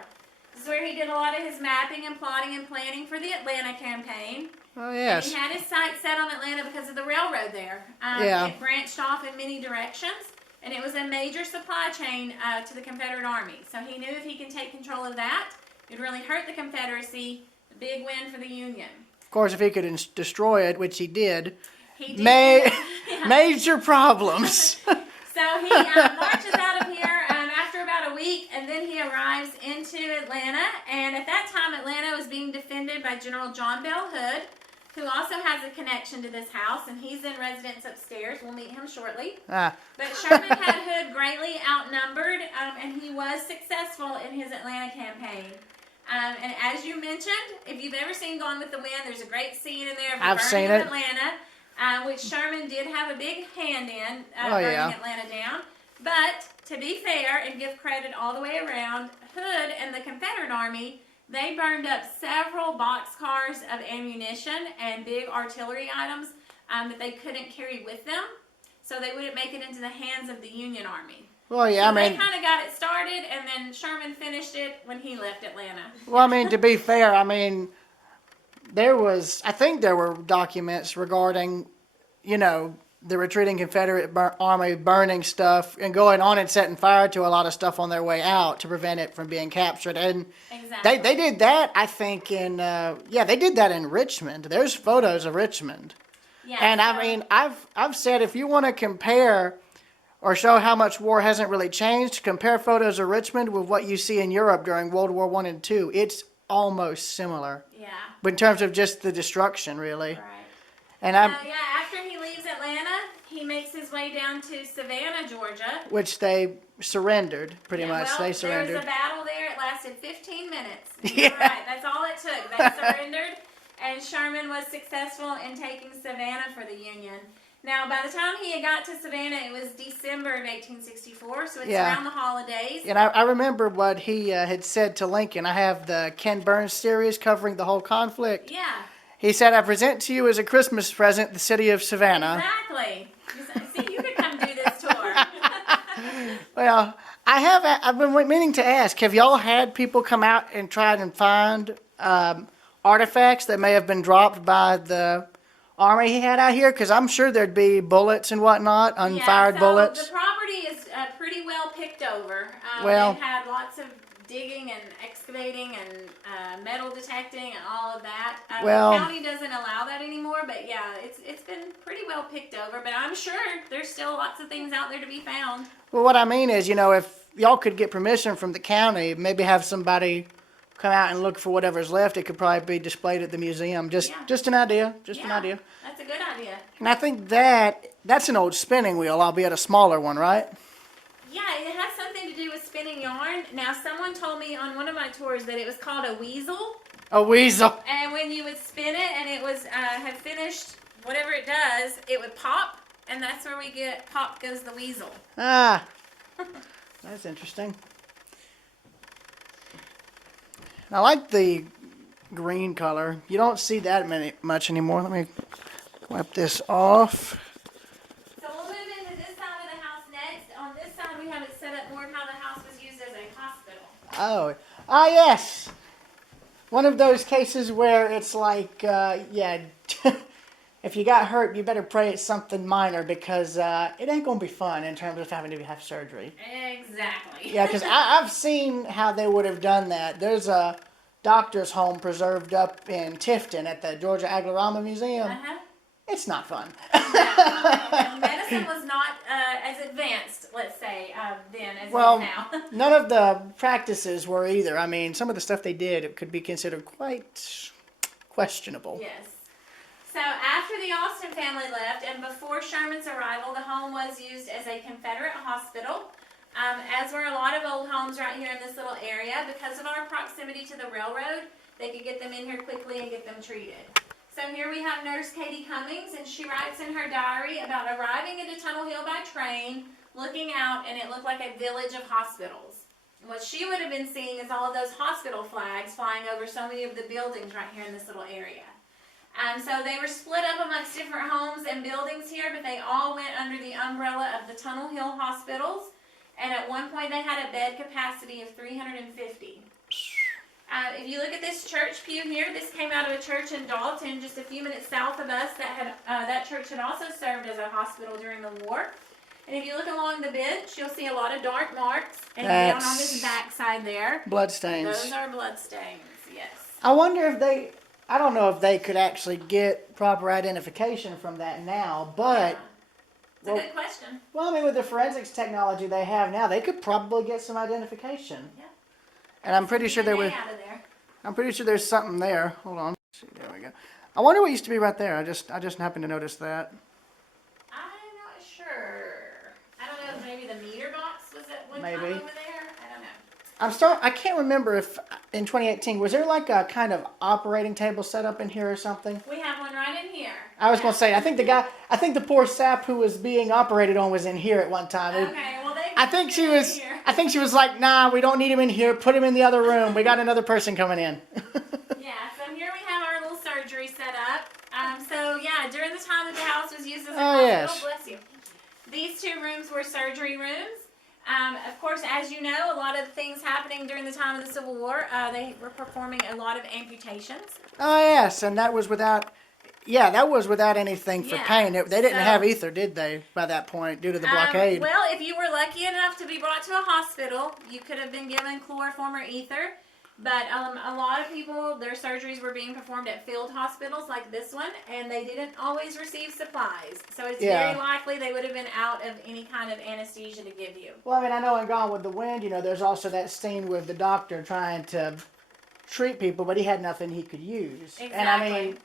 This is where he did a lot of his mapping and plotting and planning for the Atlanta campaign. Oh, yes. And he had his sights set on Atlanta because of the railroad there. Yeah. It branched off in many directions, and it was a major supply chain to the Confederate Army. So he knew if he can take control of that, it would really hurt the Confederacy. A big win for the Union. Of course, if he could destroy it, which he did, He did. Yeah. major problems. So he marches out of here after about a week, and then he arrives into Atlanta. And at that time, Atlanta was being defended by General John Bell Hood, who also has a connection to this house, and he's in residence upstairs. We'll meet him shortly. But Sherman had Hood greatly outnumbered, and he was successful in his Atlanta campaign. And as you mentioned, if you've ever seen Gone with the Wind, there's a great scene in there of the I've burning seen of it. Atlanta, which Sherman did have a big hand in, Oh, burning yeah. Atlanta down. But to be fair and give credit all the way around, Hood and the Confederate Army, they burned up several boxcars of ammunition and big artillery items that they couldn't carry with them, so they wouldn't make it into the hands of the Union Army. Well, yeah, So I mean, they kind of got it started, and then Sherman finished it when he left Atlanta. well, I mean, to be fair, I mean, I think there were documents regarding, the retreating Confederate army burning stuff and going on and setting fire to a lot of stuff on their way out to prevent it from being captured. And Exactly. they did that, I think, they did that in Richmond. There's photos of Richmond. Yeah, And so- I mean, I've said if you want to compare or show how much war hasn't really changed, compare photos of Richmond with what you see in Europe during World War I and II. It's almost similar. Yeah. But in terms of just the destruction, really. Right. And I'm, After he leaves Atlanta, he makes his way down to Savannah, Georgia. which they surrendered, pretty much. Well, They there was surrendered. a battle there. It lasted 15 minutes. Yeah. You're right. That's all it took. They surrendered, and Sherman was successful in taking Savannah for the Union. Now, by the time he had got to Savannah, it was December of 1864, so it's Yeah. around the holidays. And I remember what he had said to Lincoln. I have the Ken Burns series covering the whole conflict. Yeah. He said, "I present to you as a Christmas present the city of Savannah." Exactly. See, you could come do this tour. Well, I've been meaning to ask, have y'all had people come out and try and find artifacts that may have been dropped by the army he had out here? Because I'm sure there'd be bullets and whatnot, unfired bullets. The property is pretty well picked over. Well- They've had lots of digging and excavating and metal detecting and all of that. Well- the county doesn't allow that anymore, but yeah, it's been pretty well picked over. But I'm sure there's still lots of things out there to be found. Well, what I mean is, if y'all could get permission from the county, maybe have somebody come out and look for whatever's left, it could probably be displayed at the museum. Just an idea. An idea. That's a good idea. And I think that's an old spinning wheel, albeit a smaller one, right? Yeah, it has something to do with spinning yarn. Now, someone told me on one of my tours that it was called a weasel. A weasel. And when you would spin it and it was had finished whatever it does, it would pop. And that's where we get pop goes the weasel. Ah, that's interesting. I like the green color. You don't see that much anymore. Let me wipe this off. So we'll move into this side of the house next. On this side, we have it set up more how the house was used as a hospital. Oh, yes. One of those cases where it's like, if you got hurt, you better pray it's something minor because it ain't going to be fun in terms of having to have surgery. Exactly. Yeah, because I've seen how they would have done that. There's a doctor's home preserved up in Tifton at the Georgia Aglarama Museum. Uh-huh. It's not fun. Medicine was not as advanced, let's say, then as it is now. None of the practices were either. I mean, some of the stuff they did, it could be considered quite questionable. Yes. So after the Austin family left and before Sherman's arrival, the home was used as a Confederate hospital. As were a lot of old homes right here in this little area, because of our proximity to the railroad, they could get them in here quickly and get them treated. So here we have Nurse Katie Cummings, and she writes in her diary about arriving into Tunnel Hill by train, looking out, and it looked like a village of hospitals. And what she would have been seeing is all of those hospital flags flying over so many of the buildings right here in this little area. So they were split up amongst different homes and buildings here, but they all went under the umbrella of the Tunnel Hill hospitals. And at one point they had a bed capacity of 350. If you look at this church pew here, this came out of a church in Dalton, just a few minutes south of us. That church had also served as a hospital during the war. And if you look along the bench, you'll see a lot of dark marks. And down on this back side there, blood stains. Those are blood stains, yes. I wonder if I don't know if they could actually get proper identification from that now, but... It's a good question. Well, I mean, with the forensics technology they have now, they could probably get some identification. Yeah. And I'm pretty sure I'm pretty sure there's something there. Hold on. Let's see, there we go. I wonder what used to be right there. I just happened to notice that. I'm not sure. I don't know if maybe the meter box was at one time Maybe. over there. I don't know. I can't remember if in 2018 was there like a kind of operating table set up in here or something. We have one right in here. I was going to say, I think the poor sap who was being operated on was in here at one time. Okay, well I think she was like, nah, we don't need him in here. Put him in the other room. We got another person coming in. Yeah, so here we have our little surgery set up. During the time that the house was used as a hospital, yes. bless you, these two rooms were surgery rooms. Of course, as you know, a lot of things happening during the time of the Civil War, they were performing a lot of amputations. Oh, yes, and that was without anything for pain. They didn't have ether, did they, by that point, due to the blockade? Well, if you were lucky enough to be brought to a hospital, you could have been given chloroform or ether. But a lot of people, their surgeries were being performed at field hospitals like this one, and they didn't always receive supplies. So it's very likely they would have been out of any kind of anesthesia to give you. Well, I mean, I know in Gone with the Wind, there's also that scene with the doctor trying to treat people, but he had nothing he could use. Exactly. And I mean,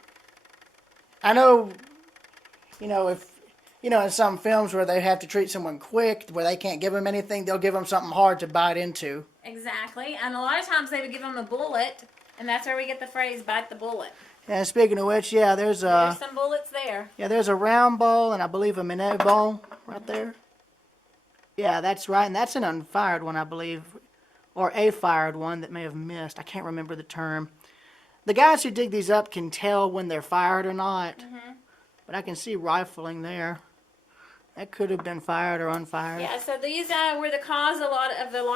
I know, if, in some films where they have to treat someone quick, where they can't give them anything, they'll give them something hard to bite into. Exactly. And a lot of times they would give them a bullet, and that's where we get the phrase, bite the bullet. And speaking of which, there's some bullets there. Yeah, there's a round ball and I believe a minute ball right there. Yeah, that's right. And that's an unfired one, I believe. Or a fired one that may have missed. I can't remember the term. The guys who dig these up can tell when they're fired or not. Mm-hmm. But I can see rifling there. That could have been fired or unfired. Yeah, so these were the cause a lot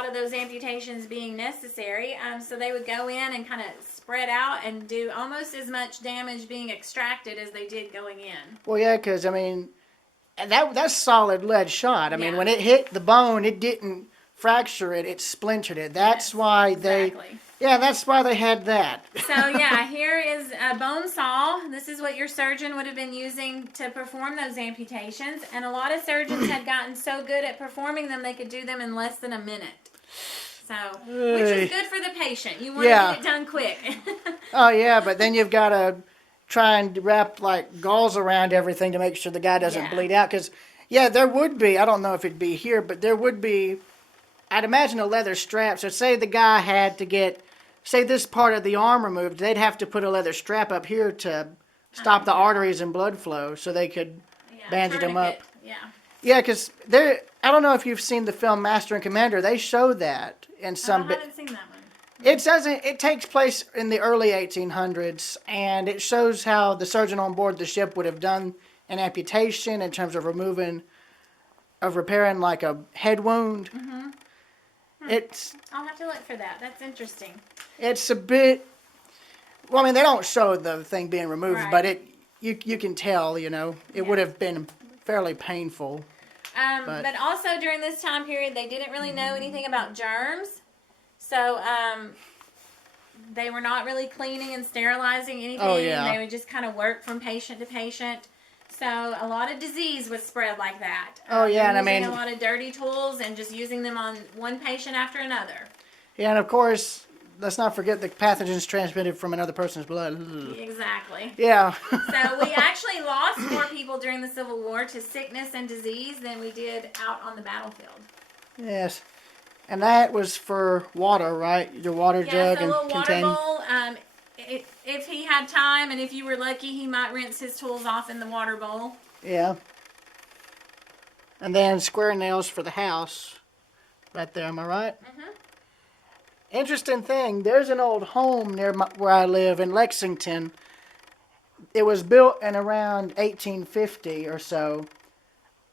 of those amputations being necessary. So they would go in and kind of spread out and do almost as much damage being extracted as they did going in. Well, yeah, because, I mean, that's solid lead shot. I mean, Yeah. when it hit the bone, it didn't fracture it, it splintered it. That's Yes, why exactly. that's why they had that. So yeah, here is a bone saw. This is what your surgeon would have been using to perform those amputations. And a lot of surgeons had gotten so good at performing them, they could do them in less than a minute. So, which is good for the patient. You want to get it done quick. Oh, yeah, but then you've got to try and wrap, like, gauze around everything to make sure the guy doesn't bleed out. Because, yeah, there would be, I don't know if it'd be here, but there would be, I'd imagine a leather strap. So say the guy had to get, say this part of the arm removed, they'd have to put a leather strap up here to stop the arteries and blood flow so they could bandage them up. Yeah. Yeah, because I don't know if you've seen the film Master and Commander. They show that in some. I haven't seen that one. It takes place in the early 1800s, and it shows how the surgeon on board the ship would have done an amputation in terms of repairing like a head wound. Mm-hmm. I'll have to look for that. That's interesting. It's a bit. Well, I mean, they don't show the thing being removed, Right. but you can tell. It would have been fairly painful. But also during this time period, they didn't really know anything about germs. So they were not really cleaning and sterilizing anything. Oh, yeah. They would just kind of work from patient to patient. So a lot of disease was spread like that. Oh, yeah, and I using mean, a lot of dirty tools and just using them on one patient after another. Yeah, and of course, let's not forget the pathogens transmitted from another person's blood. Ugh. Exactly. Yeah. So we actually lost more people during the Civil War to sickness and disease than we did out on the battlefield. Yes. And that was for water, right? Your water jug so a and little water contain. bowl. If he had time and if you were lucky, he might rinse his tools off in the water bowl. Yeah. And then square nails for the house. Right there, am I right? Mm-hmm. Interesting thing, there's an old home near where I live in Lexington. It was built in around 1850 or so.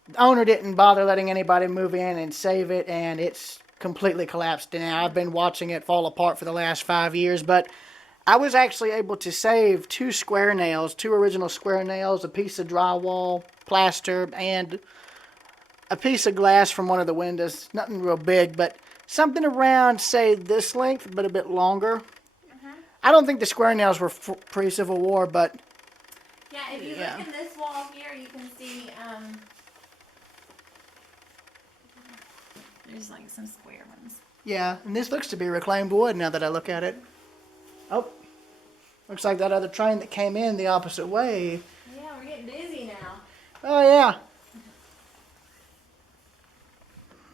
The owner didn't bother letting anybody move in and save it, and it's completely collapsed now. I've been watching it fall apart for the last 5 years, but I was actually able to save two original square nails, a piece of drywall, plaster, and a piece of glass from one of the windows. Nothing real big, but something around, say, this length, but a bit longer. Mm-hmm. I don't think the square nails were pre-Civil War, but... Yeah, if you look in this wall here, you can see there's like some square ones. Yeah, and this looks to be reclaimed wood now that I look at it. Oh, looks like that other train that came in the opposite way. Yeah, we're getting busy now. Oh, yeah.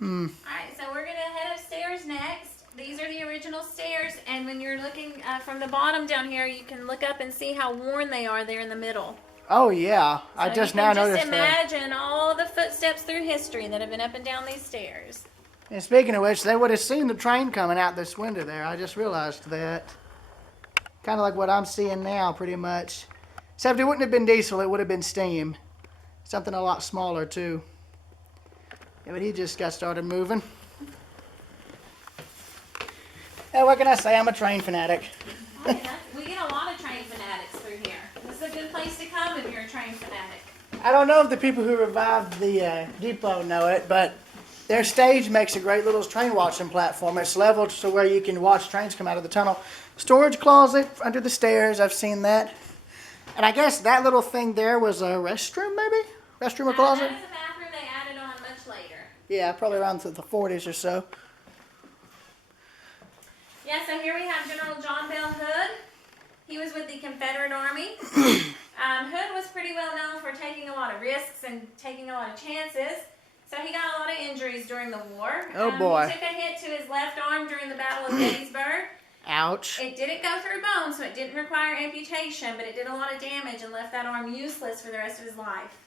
Alright, so we're going to head upstairs next. These are the original stairs, and when you're looking from the bottom down here, you can look up and see how worn they are there in the middle. Oh, yeah. So I just now noticed that. Just imagine all the footsteps through history that have been up and down these stairs. And speaking of which, they would have seen the train coming out this window there. I just realized that. Kind of like what I'm seeing now, pretty much. Except it wouldn't have been diesel, it would have been steam. Something a lot smaller, too. Yeah, but he just got started moving. Hey, what can I say? I'm a train fanatic. Oh, yeah, we get a lot of train fanatics through here. This is a good place to come if you're a train fanatic. I don't know if the people who revived the depot know it, but their stage makes a great little train watching platform. It's leveled to where you can watch trains come out of the tunnel. Storage closet under the stairs, I've seen that. And I guess that little thing there was a restroom, maybe? Restroom or closet? That is a bathroom they added on much later. Yeah, probably around the 40s or so. Yeah, so here we have General John Bell Hood. He was with the Confederate Army. Hood was pretty well known for taking a lot of risks and taking a lot of chances. So he got a lot of injuries during the war. Oh, boy. He took a hit to his left arm during the Battle of Gettysburg. Ouch. It didn't go through bone, so it didn't require amputation, but it did a lot of damage and left that arm useless for the rest of his life.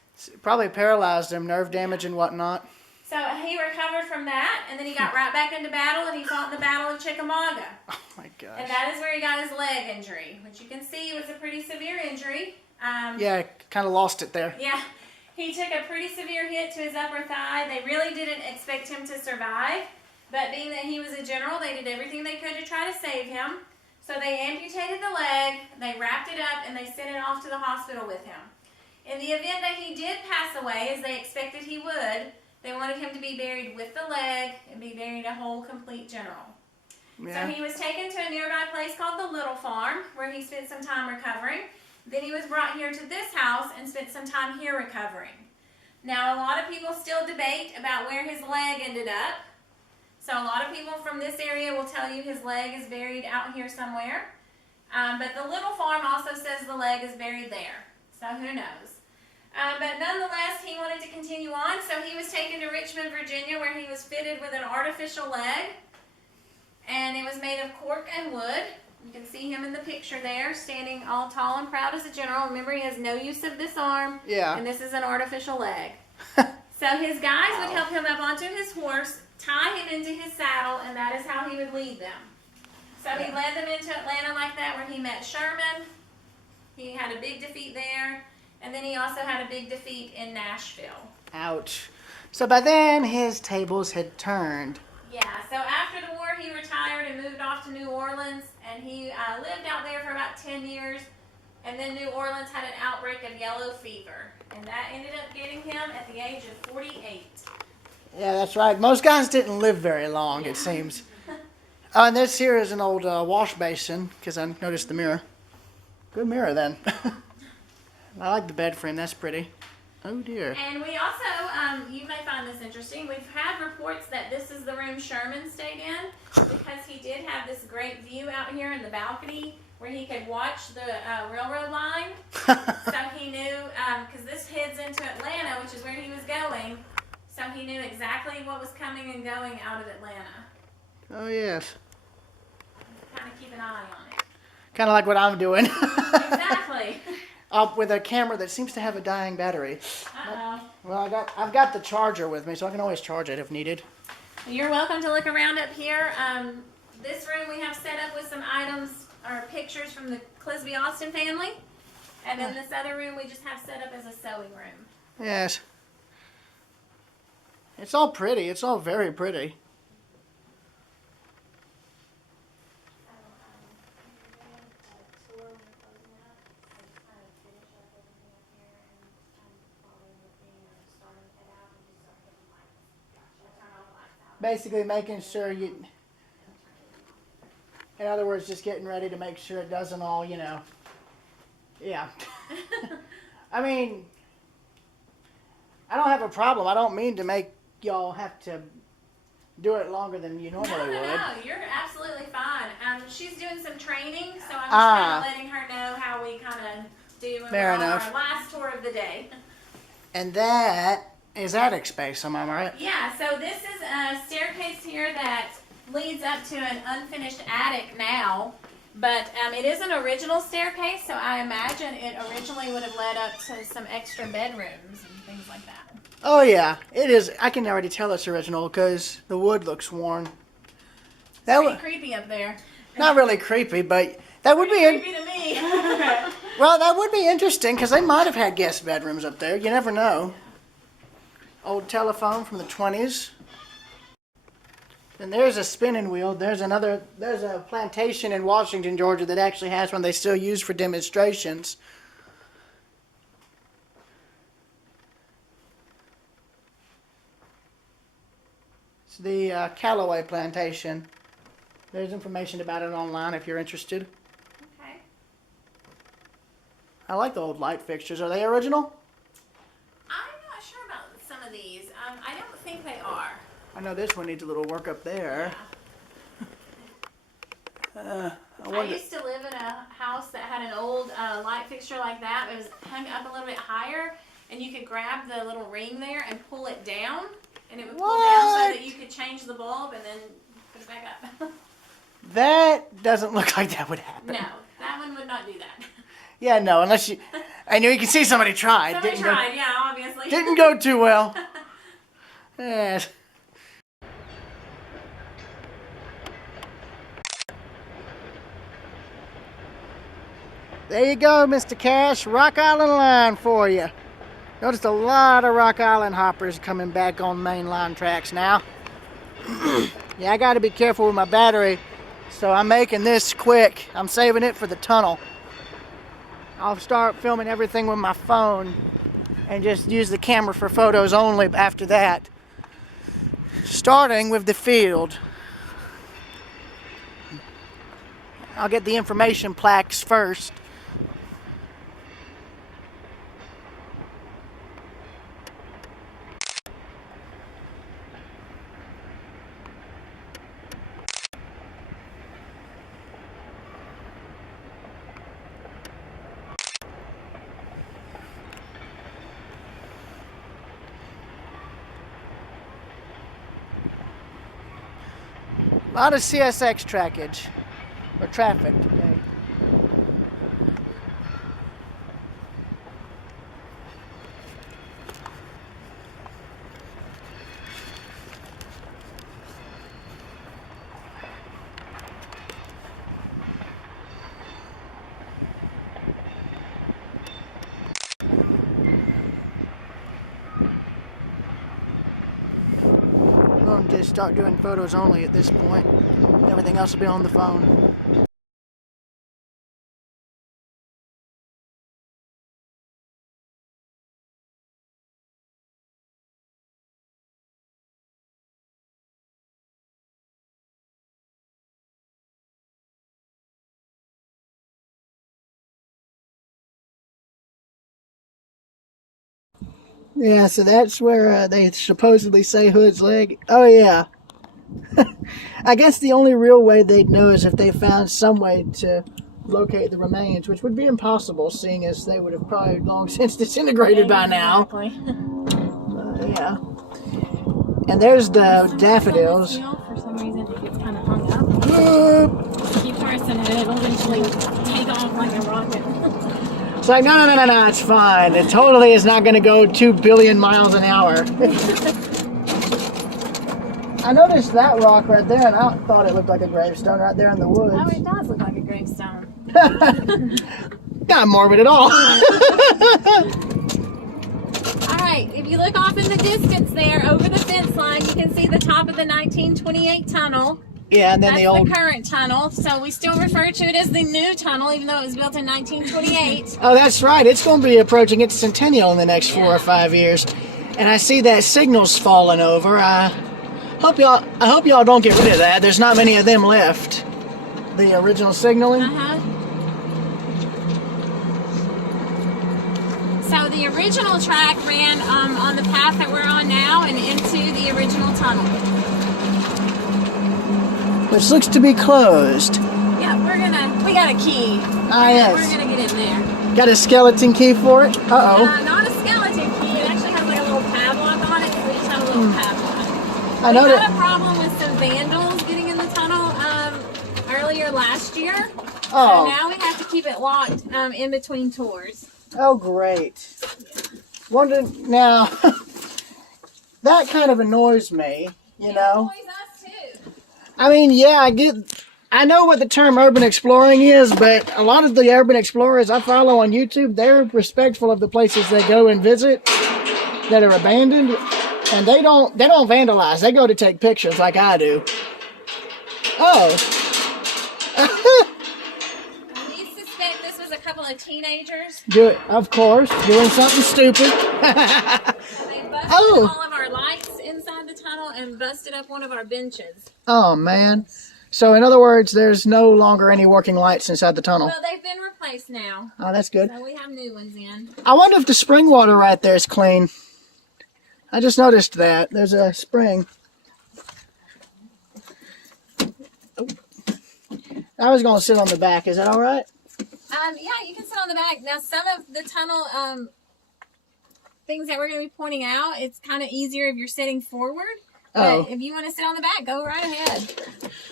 Probably paralyzed him, nerve damage and whatnot. So he recovered from that, and then he got right back into battle, and he fought in the Battle of Chickamauga. Oh my gosh. And that is where he got his leg injury, which you can see was a pretty severe injury. Yeah, kind of lost it there. Yeah, he took a pretty severe hit to his upper thigh. They really didn't expect him to survive, but being that he was a general, they did everything they could to try to save him. So they amputated the leg, they wrapped it up, and they sent it off to the hospital with him. In the event that he did pass away, as they expected he would, they wanted him to be buried with the leg and be buried a whole, complete general. Yeah. So he was taken to a nearby place called the Little Farm, where he spent some time recovering. Then he was brought here to this house and spent some time here recovering. Now, a lot of people still debate about where his leg ended up. So a lot of people from this area will tell you his leg is buried out here somewhere. But the Little Farm also says the leg is buried there. So who knows? But nonetheless, he wanted to continue on. So he was taken to Richmond, Virginia, where he was fitted with an artificial leg. And it was made of cork and wood. You can see him in the picture there, standing all tall and proud as a general. Remember, he has no use of this arm. Yeah. And this is an artificial leg. So his guys would help him up onto his horse, tie him into his saddle, and that is how he would lead them. So he led them into Atlanta like that, where he met Sherman. He had a big defeat there. And then he also had a big defeat in Nashville. Ouch. So by then, his tables had turned. Yeah, so after the war, he retired and moved off to New Orleans, and he lived out there for about 10 years, and then New Orleans had an outbreak of yellow fever, and that ended up getting him at the age of 48. Yeah, that's right. Most guys didn't live very long, it seems. Oh, and this here is an old wash basin, because I noticed the mirror. Good mirror, then. I like the bed frame. That's pretty. Oh, dear. And we also, you may find this interesting, we've had reports that this is the room Sherman stayed in, because he did have this great view out here in the balcony where he could watch the railroad line. So he knew, because this heads into Atlanta, which is where he was going, so he knew exactly what was coming and going out of Atlanta. Oh, yes. Kind of keep an eye on it. Kind of like what I'm doing. Exactly. With a camera that seems to have a dying battery. Uh-oh. Well, I've got the charger with me, so I can always charge it if needed. You're welcome to look around up here. This room we have set up with some items or pictures from the Clisby Austin family. And then this other room we just have set up as a sewing room. Yes. It's all pretty. It's all very pretty. Basically making sure you, in other words, just getting ready to make sure it doesn't all, yeah. I mean, I don't have a problem. I don't mean to make y'all have to do it longer than you normally would. No, you're absolutely fine. She's doing some training, so I'm just kind of letting her know how we kind of do when we're on our last tour of the day. And that is attic space, am I right? Yeah, so this is a staircase here that leads up to an unfinished attic now, but it is an original staircase, so I imagine it originally would have led up to some extra bedrooms and things like that. Oh yeah, it is. I can already tell it's original because the wood looks worn. That Pretty creepy up there. Not really creepy, but that would be creepy to me. well, that would be interesting because they might have had guest bedrooms up there. You never know. Old telephone from the 20s. And there's a spinning wheel. There's a plantation in Washington, Georgia that actually has one they still use for demonstrations. It's the Callaway Plantation. There's information about it online if you're interested. Okay. I like the old light fixtures. Are they original? I'm not sure about some of these. I don't think they are. I know this one needs a little work up there. I used to live in a house that had an old light fixture like that. It was hung up a little bit higher, and you could grab the little ring there and pull it down, and it would pull down so that you could change the bulb and then put it back up. That doesn't look like that would happen. No, that one would not do that. Yeah, no, unless you... I know you can see somebody tried. Somebody tried, yeah, obviously. Didn't go too well. Yeah. There you go, Mr. Cash. Rock Island line for you. Noticed a lot of Rock Island hoppers coming back on mainline tracks now. Yeah, I got to be careful with my battery, so I'm making this quick. I'm saving it for the tunnel. I'll start filming everything with my phone and just use the camera for photos only after that. Starting with the field. I'll get the information plaques first. A lot of CSX trackage, or traffic today. I'm going to just start doing photos only at this point. Everything else will be on the phone. Yeah, so that's where they supposedly say Hood's leg. Oh yeah. I guess the only real way they'd know is if they found some way to locate the remains, which would be impossible, seeing as they would have probably long since disintegrated by now. Exactly. Yeah. And there's the daffodils. For some reason, it gets kind of hung up. Keep pressing it; it'll eventually take off like a rocket. It's like, no, it's fine. It totally is not going to go 2 billion miles an hour. I noticed that rock right there, and I thought it looked like a gravestone right there in the woods. Oh, it does look like a gravestone. Not morbid at all. Alright, if you look off in the distance there, over the fence line, you can see the top of the 1928 tunnel. Yeah, and then That's the old... the current tunnel, so we still refer to it as the new tunnel, even though it was built in 1928. Oh, that's right. It's going to be approaching its centennial in the next 4 or 5 years. And I see that signal's falling over. I hope y'all don't get rid of that. There's not many of them left. The original signaling. So the original track ran on the path that we're on now and into the original tunnel. Which looks to be closed. Yeah, we got a key. Ah, yes. We're gonna get in there. Got a skeleton key for it? Uh-oh. Not a skeleton key. It actually has like a little padlock on it. We just have a little padlock. I know We that... had a problem with some vandals getting in the tunnel earlier last year. Oh. So now we have to keep it locked in between tours. Oh, great. Wonder now. That kind of annoys me, you know. It annoys us too. I mean, yeah, I know what the term urban exploring is, but a lot of the urban explorers I follow on YouTube, they're respectful of the places they go and visit that are abandoned, and they don't vandalize. They go to take pictures like I do. Oh. We suspect this was a couple of teenagers. Of course, doing something stupid. They busted all of our lights inside the tunnel and busted up one of our benches. Oh, man. So, in other words, there's no longer any working lights inside the tunnel. Well, they've been replaced now. Oh, that's good. So we have new ones in. I wonder if the spring water right there is clean. I just noticed that. There's a spring. Oh. I was going to sit on the back. Is that all right? Yeah, you can sit on the back. Now, some of the tunnel things that we're going to be pointing out, it's kind of easier if you're sitting forward. But if you want to sit on the back, go right ahead.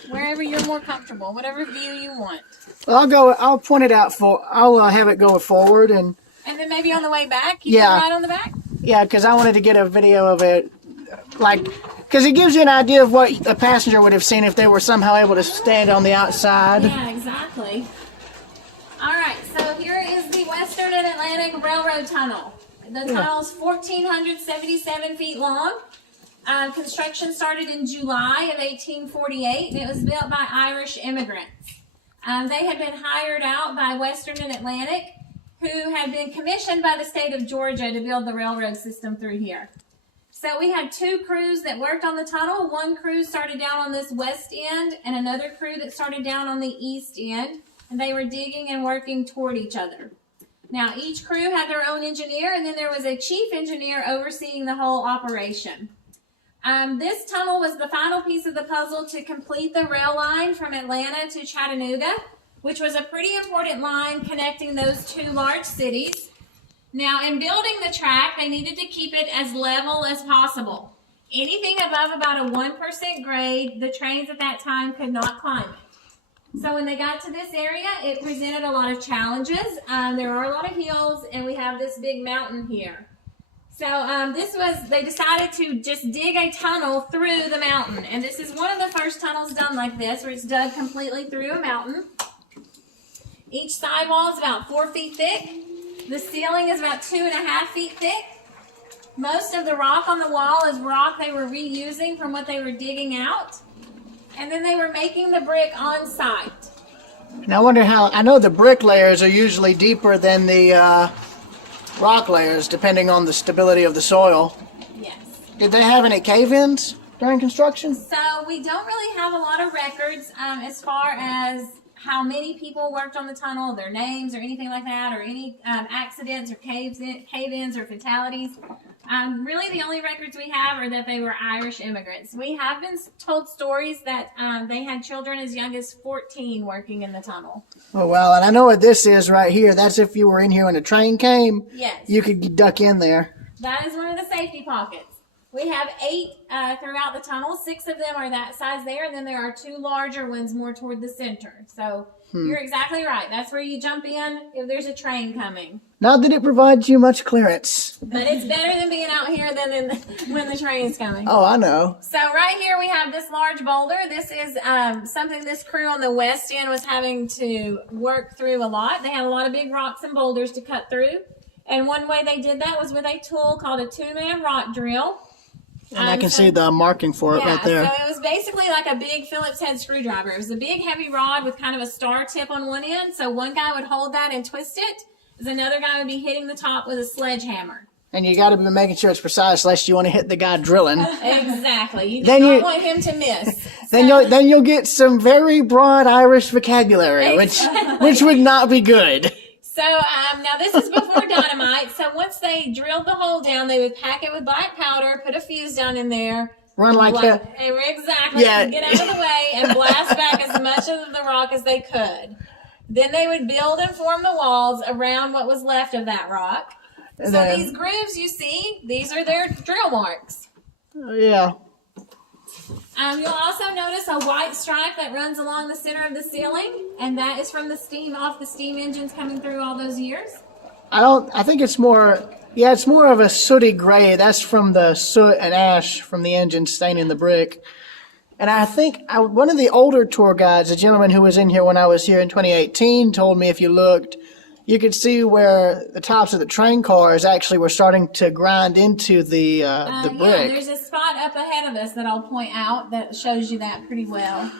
Wherever you're more comfortable, whatever view you want. Well, I'll point it out I'll have it go forward and then maybe on the way back, you can ride on the back? Yeah, because I wanted to get a video of it like, because it gives you an idea of what a passenger would have seen if they were somehow able to stand on the outside. Yeah, exactly. All right, so here is the Western and Atlantic Railroad Tunnel. The tunnel is 1,477 feet long. Construction started in July of 1848, and it was built by Irish immigrants. They had been hired out by Western and Atlantic, who had been commissioned by the state of Georgia to build the railroad system through here. So we had two crews that worked on the tunnel. One crew started down on this west end, and another crew that started down on the east end, and they were digging and working toward each other. Now, each crew had their own engineer, and then there was a chief engineer overseeing the whole operation. This tunnel was the final piece of the puzzle to complete the rail line from Atlanta to Chattanooga, which was a pretty important line connecting those two large cities. Now, in building the track, they needed to keep it as level as possible. Anything above about a 1% grade, the trains at that time could not climb it. So when they got to this area, it presented a lot of challenges. There are a lot of hills, and we have this big mountain here. So they decided to just dig a tunnel through the mountain. And this is one of the first tunnels done like this, where it's dug completely through a mountain. Each sidewall is about 4 feet thick. The ceiling is about 2.5 feet thick. Most of the rock on the wall is rock they were reusing from what they were digging out. And then they were making the brick on site. And I wonder how, I know the brick layers are usually deeper than the rock layers, depending on the stability of the soil. Yes. Did they have any cave-ins during construction? So we don't really have a lot of records as far as how many people worked on the tunnel, their names or anything like that, or any accidents or cave-ins or fatalities. Really the only records we have are that they were Irish immigrants. We have been told stories that they had children as young as 14 working in the tunnel. Oh, well, and I know what this is right here. That's if you were in here when a train came. Yes. You could duck in there. That is one of the safety pockets. We have 8 throughout the tunnel. 6 of them are that size there, and then there are 2 larger ones more toward the center. So you're exactly right. That's where you jump in if there's a train coming. Not that it provides you much clearance. But it's better than being out here than when the train's coming. Oh, I know. So right here we have this large boulder. This is something this crew on the west end was having to work through a lot. They had a lot of big rocks and boulders to cut through. And one way they did that was with a tool called a 2-man rock drill. And I can see the marking for it right there. So it was basically like a big Phillips head screwdriver. It was a big heavy rod with kind of a star tip on one end. So one guy would hold that and twist it. As another guy would be hitting the top with a sledgehammer. And you got to be making sure it's precise, lest you want to hit the guy drilling. Exactly. You do not want him to miss. Then you'll get some very broad Irish vocabulary, which would not be good. So now this is before dynamite. So once they drilled the hole down, they would pack it with black powder, put a fuse down in there. Run like that. Exactly. Yeah. Get out of the way and blast back as much of the rock as they could. Then they would build and form the walls around what was left of that rock. So these grooves you see, these are their drill marks. Yeah. You'll also notice a white stripe that runs along the center of the ceiling, and that is from the steam off the steam engines coming through all those years. I think it's more of a sooty gray. That's from the soot and ash from the engine staining the brick. And I think one of the older tour guides, a gentleman who was in here when I was here in 2018, told me if you looked, you could see where the tops of the train cars actually were starting to grind into the brick. Yeah, there's a spot up ahead of us that I'll point out that shows you that pretty well.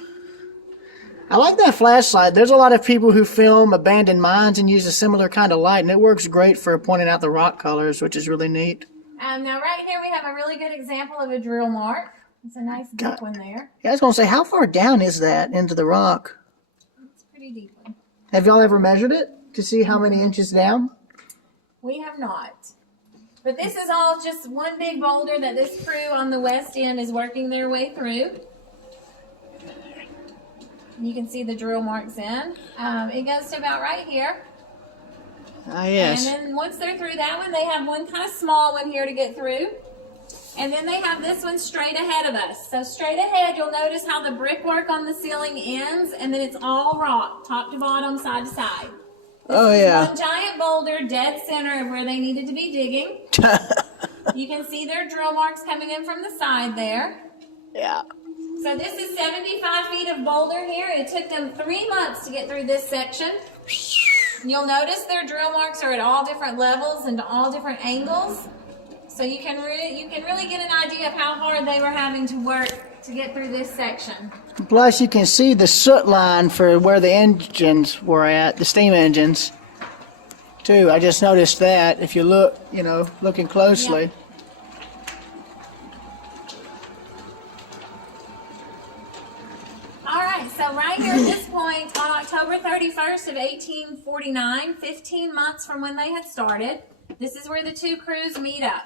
I like that flashlight. There's a lot of people who film abandoned mines and use a similar kind of light, and it works great for pointing out the rock colors, which is really neat. Now right here we have a really good example of a drill mark. It's a nice deep one there. Yeah, I was going to say, how far down is that into the rock? It's a pretty deep one. Have y'all ever measured it to see how many inches down? We have not. But this is all just one big boulder that this crew on the west end is working their way through. You can see the drill marks in. It goes to about right here. Ah, yes. And then once they're through that one, they have one kind of small one here to get through. And then they have this one straight ahead of us. So straight ahead, you'll notice how the brickwork on the ceiling ends, and then it's all rock, top to bottom, side to side. This is one giant boulder, dead center of where they needed to be digging. You can see their drill marks coming in from the side there. Yeah. So this is 75 feet of boulder here. It took them 3 months to get through this section. You'll notice their drill marks are at all different levels and all different angles. So you can really get an idea of how hard they were having to work to get through this section. Plus, you can see the soot line for where the engines were at, the steam engines, too. I just noticed that if you look, looking closely. Yep. All right, so right here at this point, on October 31st of 1849, 15 months from when they had started, this is where the two crews meet up.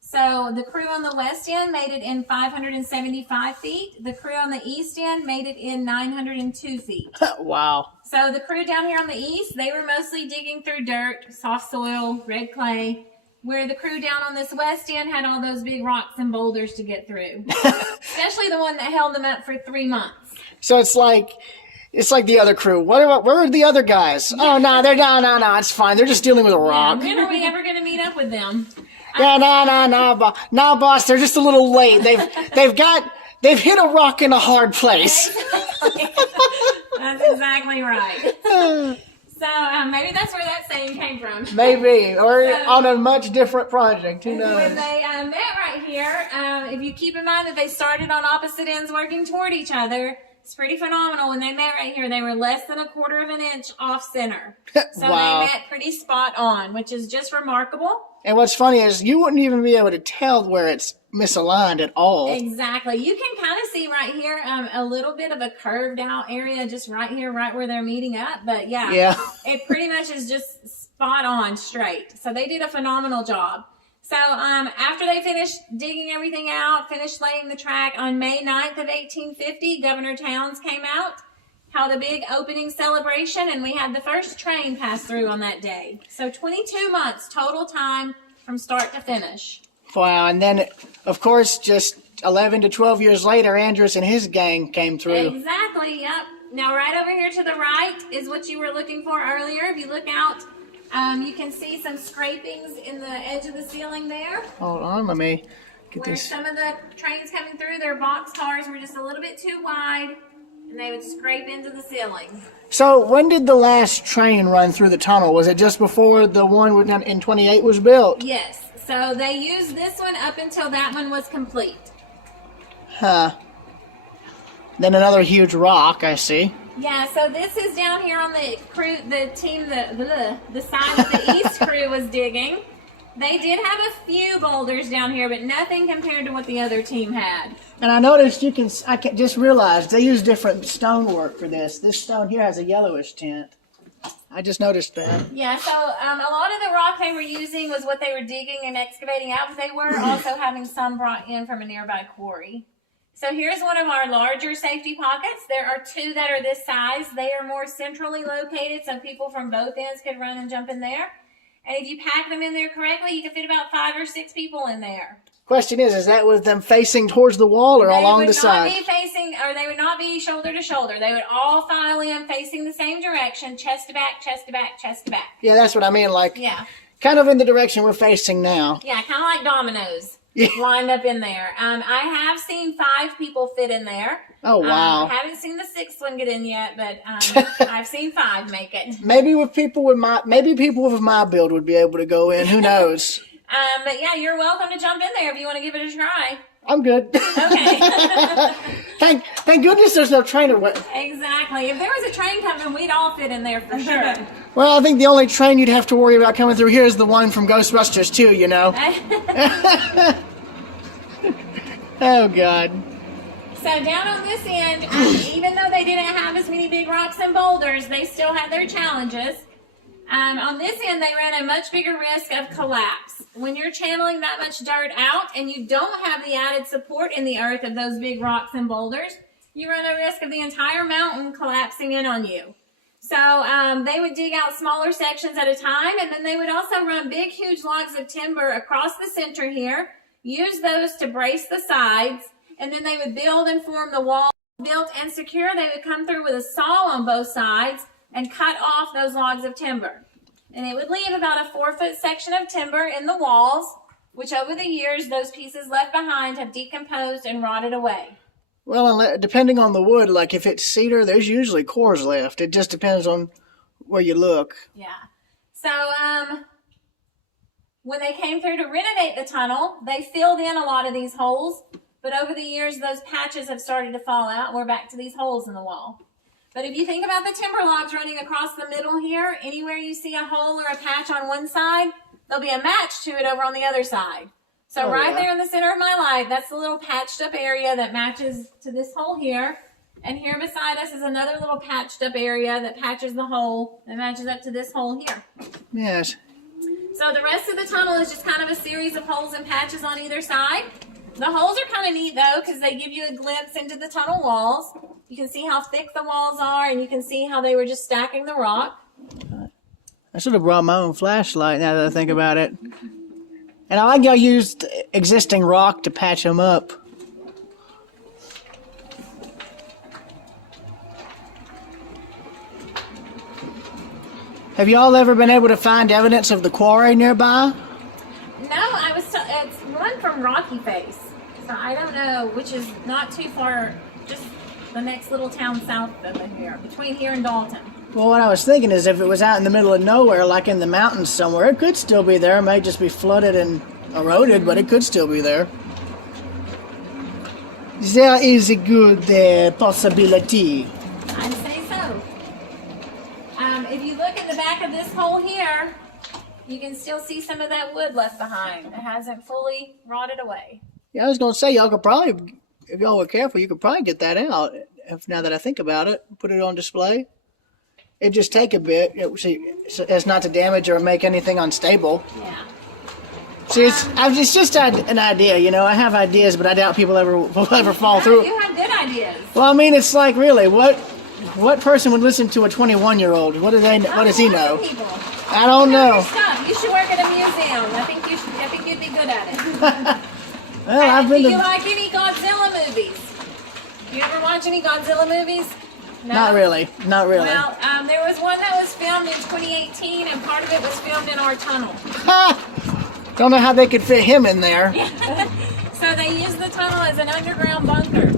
So the crew on the west end made it in 575 feet. The crew on the east end made it in 902 feet. Wow. So the crew down here on the east, they were mostly digging through dirt, soft soil, red clay, where the crew down on this west end had all those big rocks and boulders to get through, especially the one that held them up for 3 months. So it's like the other crew. Where are the other guys? Oh, no, it's fine. They're just dealing with a rock. Yeah, when are we ever going to meet up with them? Yeah, no, boss. They're just a little late. They've hit a rock in a hard place. That's exactly right. So maybe that's where that saying came from. Maybe, or on a much different project. Who knows? When they met right here, if you keep in mind that they started on opposite ends working toward each other, it's pretty phenomenal. When they met right here, they were less than 1/4 of an inch off center. So Wow. They met pretty spot on, which is just remarkable. And what's funny is you wouldn't even be able to tell where it's misaligned at all. Exactly. You can kind of see right here a little bit of a curved out area just right here, right where they're meeting up. But yeah, it pretty much is just spot on straight. So they did a phenomenal job. So after they finished digging everything out, finished laying the track, on May 9th of 1850, Governor Towns came out, held a big opening celebration, and we had the first train pass through on that day. So 22 months total time from start to finish. Wow, and then, of course, just 11 to 12 years later, Andrews and his gang came through. Exactly, yep. Now right over here to the right is what you were looking for earlier. If you look out, you can see some scrapings in the edge of the ceiling there. Hold on, let me get Where this. some of the trains coming through, their box cars were just a little bit too wide, and they would scrape into the ceiling. So when did the last train run through the tunnel? Was it just before the one in 28 was built? Yes, so they used this one up until that one was complete. Huh. Then another huge rock, I see. Yeah, so this is down here on the crew, the team, the side that the east crew was digging. They did have a few boulders down here, but nothing compared to what the other team had. And I noticed I just realized they use different stonework for this. This stone here has a yellowish tint. I just noticed that. Yeah, so a lot of the rock they were using was what they were digging and excavating out, but they were also having some brought in from a nearby quarry. So here's one of our larger safety pockets. There are two that are this size. They are more centrally located, so people from both ends could run and jump in there. And if you pack them in there correctly, you can fit about 5 or 6 people in there. Question is that with them facing towards the wall or along the side? They would not be shoulder to shoulder. They would all file in facing the same direction, chest to back, chest to back, chest to back. Yeah, that's what I mean. Like, yeah, kind of in the direction we're facing now. Yeah, kind of like dominoes. Yeah. Lined up in there. I have seen 5 people fit in there. Oh, wow. I haven't seen the 6th one get in yet, but I've seen 5 make it. Maybe people with my build would be able to go in. Who knows? But yeah, you're welcome to jump in there if you want to give it a try. I'm good. Okay. Thank goodness there's no train. Exactly. If there was a train coming, we'd all fit in there for sure. Well, I think the only train you'd have to worry about coming through here is the one from Ghostbusters 2, you know. Oh, God. So down on this end, even though they didn't have as many big rocks and boulders, they still had their challenges. On this end, they ran a much bigger risk of collapse. When you're channeling that much dirt out and you don't have the added support in the earth of those big rocks and boulders, you run a risk of the entire mountain collapsing in on you. So they would dig out smaller sections at a time, and then they would also run big, huge logs of timber across the center here, use those to brace the sides, and then they would build and form the wall. Built and secure, they would come through with a saw on both sides and cut off those logs of timber. And it would leave about a 4-foot section of timber in the walls which over the years those pieces left behind have decomposed and rotted away. Well, depending on the wood, like if it's cedar, there's usually cores left. It just depends on where you look. Yeah. So, when they came through to renovate the tunnel, they filled in a lot of these holes, but over the years, those patches have started to fall out, and we're back to these holes in the wall. But if you think about the timber logs running across the middle here, anywhere you see a hole or a patch on one side, there'll be a match to it over on the other side. So there in the center of my light, that's the little patched up area that matches to this hole here. And here beside us is another little patched up area that patches the hole that matches up to this hole here. Yes. So the rest of the tunnel is just kind of a series of holes and patches on either side. The holes are kind of neat though, because they give you a glimpse into the tunnel walls. You can see how thick the walls are, and you can see how they were just stacking the rock. I should have brought my own flashlight now that I think about it. And I think I used existing rock to patch them up. Have y'all ever been able to find evidence of the quarry nearby? No, it's one from Rocky Face. So I don't know, which is not too far, just the next little town south of here, between here and Dalton. Well, what I was thinking is if it was out in the middle of nowhere, like in the mountains somewhere, it could still be there. It may just be flooded and eroded, but it could still be there. There is a good possibility. I'd say so. If you look in the back of this hole here, you can still see some of that wood left behind. It hasn't fully rotted away. Yeah, I was going to say, y'all could probably, if y'all were careful, you could probably get that out. Now that I think about it, put it on display. It'd just take a bit, as not to damage or make anything unstable. Yeah. See, it's just an idea, you know. I have ideas, but I doubt people will ever fall through. You have good ideas. Well, I mean, it's like, really, what person would listen to a 21-year-old? What does he know? People. I don't know. You should work at a museum. I think you'd be good at it. Well, do you like any Godzilla movies? Do you ever watch any Godzilla movies? No? Not really. Well, there was one that was filmed in 2018, and part of it was filmed in our tunnel. Don't know how they could fit him in there. So they used the tunnel as an underground bunker.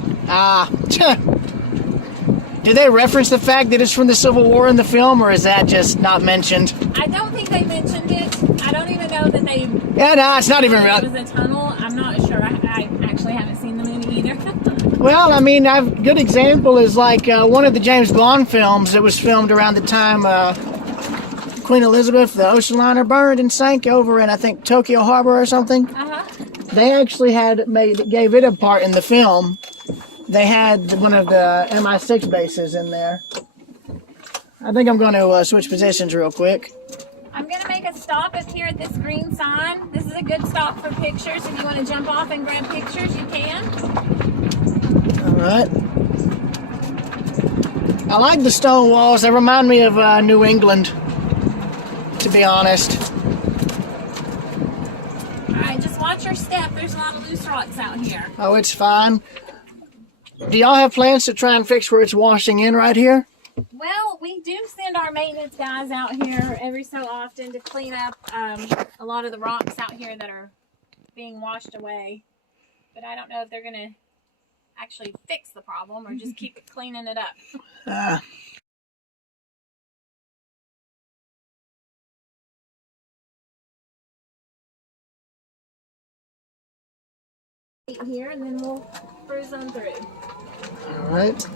Do they reference the fact that it's from the Civil War in the film, or is that just not mentioned? I don't think they mentioned it. I don't even know that they... Yeah, no, it's not even real. It was a tunnel. I'm not sure. I actually haven't seen the movie either. Well, I mean, a good example is like one of the James Bond films that was filmed around the time Queen Elizabeth, the ocean liner, burned and sank over in, I think, Tokyo Harbor or something. They actually gave it a part in the film. They had one of the MI6 bases in there. I think I'm going to switch positions real quick. I'm going to make a stop up here at this green sign. This is a good stop for pictures. If you want to jump off and grab pictures, you can. All right. I like the stone walls. They remind me of New England, to be honest. All right, just watch your step. There's a lot of loose rocks out here. Oh, it's fine. Do y'all have plans to try and fix where it's washing in right here? Well, we do send our maintenance guys out here every so often to clean up a lot of the rocks out here that are being washed away. But I don't know if they're going to actually fix the problem or just keep it cleaning it up. Here, and then we'll cruise on through. All right.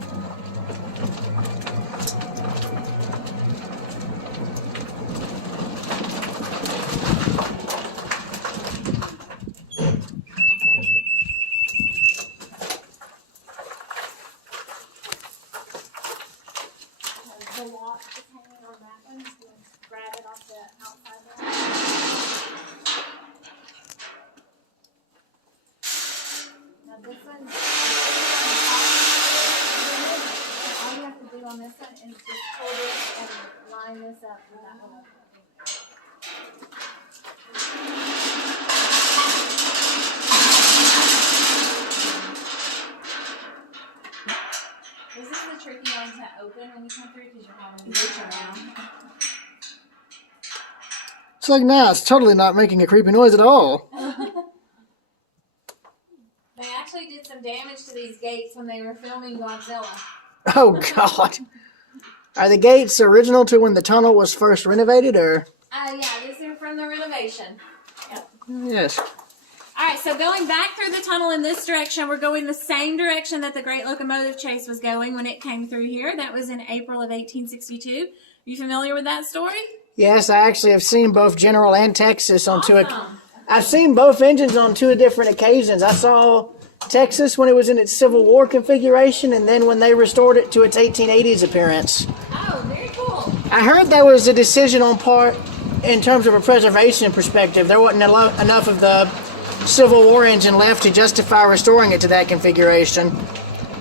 The lock is hanging on that one, so grab it off the outside there. Now this one, all you have to do on this one is just pull this and line this up with that one. This is the tricky one to open when you come through because you're having to reach around. It's like, nah, it's totally not making a creepy noise at all. to these gates when they were filming Godzilla. Oh, God. Are the gates original to when the tunnel was first renovated, or? Yeah, these are from the renovation. Yep. Yes. All right, so going back through the tunnel in this direction, we're going the same direction that the Great Locomotive Chase was going when it came through here. That was in April of 1862. Are you familiar with that story? Yes, I actually have seen both General and Texas on I've seen both engines on 2 different occasions. I saw Texas when it was in its Civil War configuration, and then when they restored it to its 1880s appearance. Oh, very cool. I heard that was a decision on part in terms of a preservation perspective. There wasn't enough of the Civil War engine left to justify restoring it to that configuration.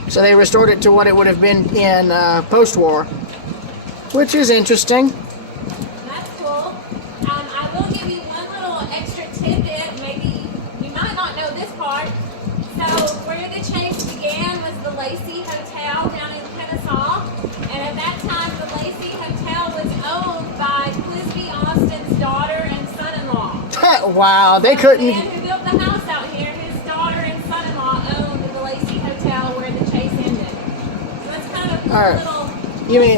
So they restored it to what it would have been in post-war, which is interesting. That's cool. I will give you one little extra tidbit. Maybe you might not know this part. So where the chase began was the Lacey Hotel down in Kennesaw. And at that time, the Lacey Hotel was owned by Clisby Austin's daughter and son-in-law. Wow, they couldn't... The man who built the house out here, his daughter and son-in-law owned the Lacey Hotel where the chase ended. So it's kind of a little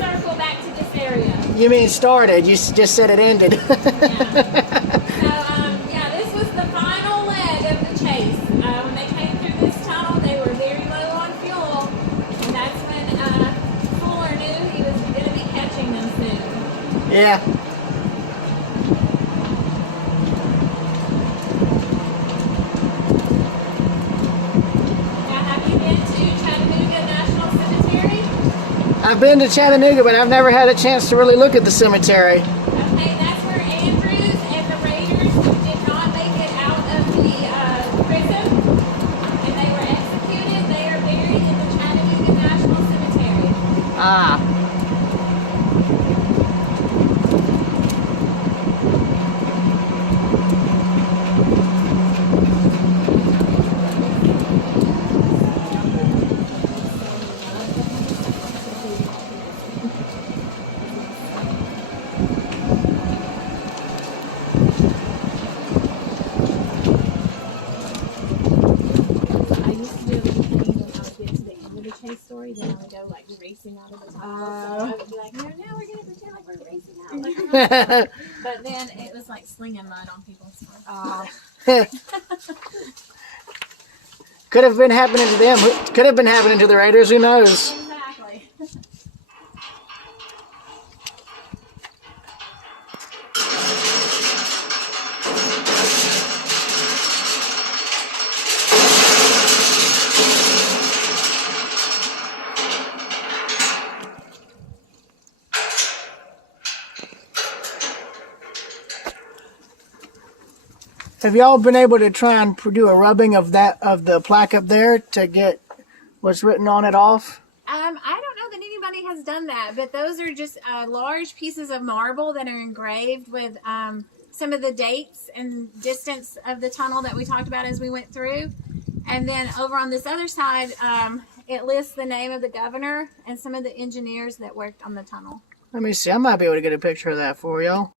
circle back to this area. You mean started? You just said it ended. Yeah. So, this was the final leg of the chase. When they came through this tunnel, they were very low on fuel, and that's when Fuller knew he was going to be catching them soon. Yeah. Now, have you been to Chattanooga National Cemetery? I've been to Chattanooga, but I've never had a chance to really look at the cemetery. Okay, that's where Andrews and the Raiders who did not make it out of the prison and they were executed. They are buried in the Chattanooga National Cemetery. Ah. I used to do a little thing when I would get to the end of the chase story, then I would go like racing out of the tunnel. So I would be like, no, now we're gonna pretend like we're racing out. But then it was like slinging mud on people's Could have been happening to them. Could have been happening to the Raiders. Who knows? Exactly. Have y'all been able to try and do a rubbing of the plaque up there to get what's written on it off? I don't know that anybody has done that, but those are just large pieces of marble that are engraved with some of the dates and distance of the tunnel that we talked about as we went through. And then over on this other side, it lists the name of the governor and some of the engineers that worked on the tunnel. Let me see. I might be able to get a picture of that for y'all.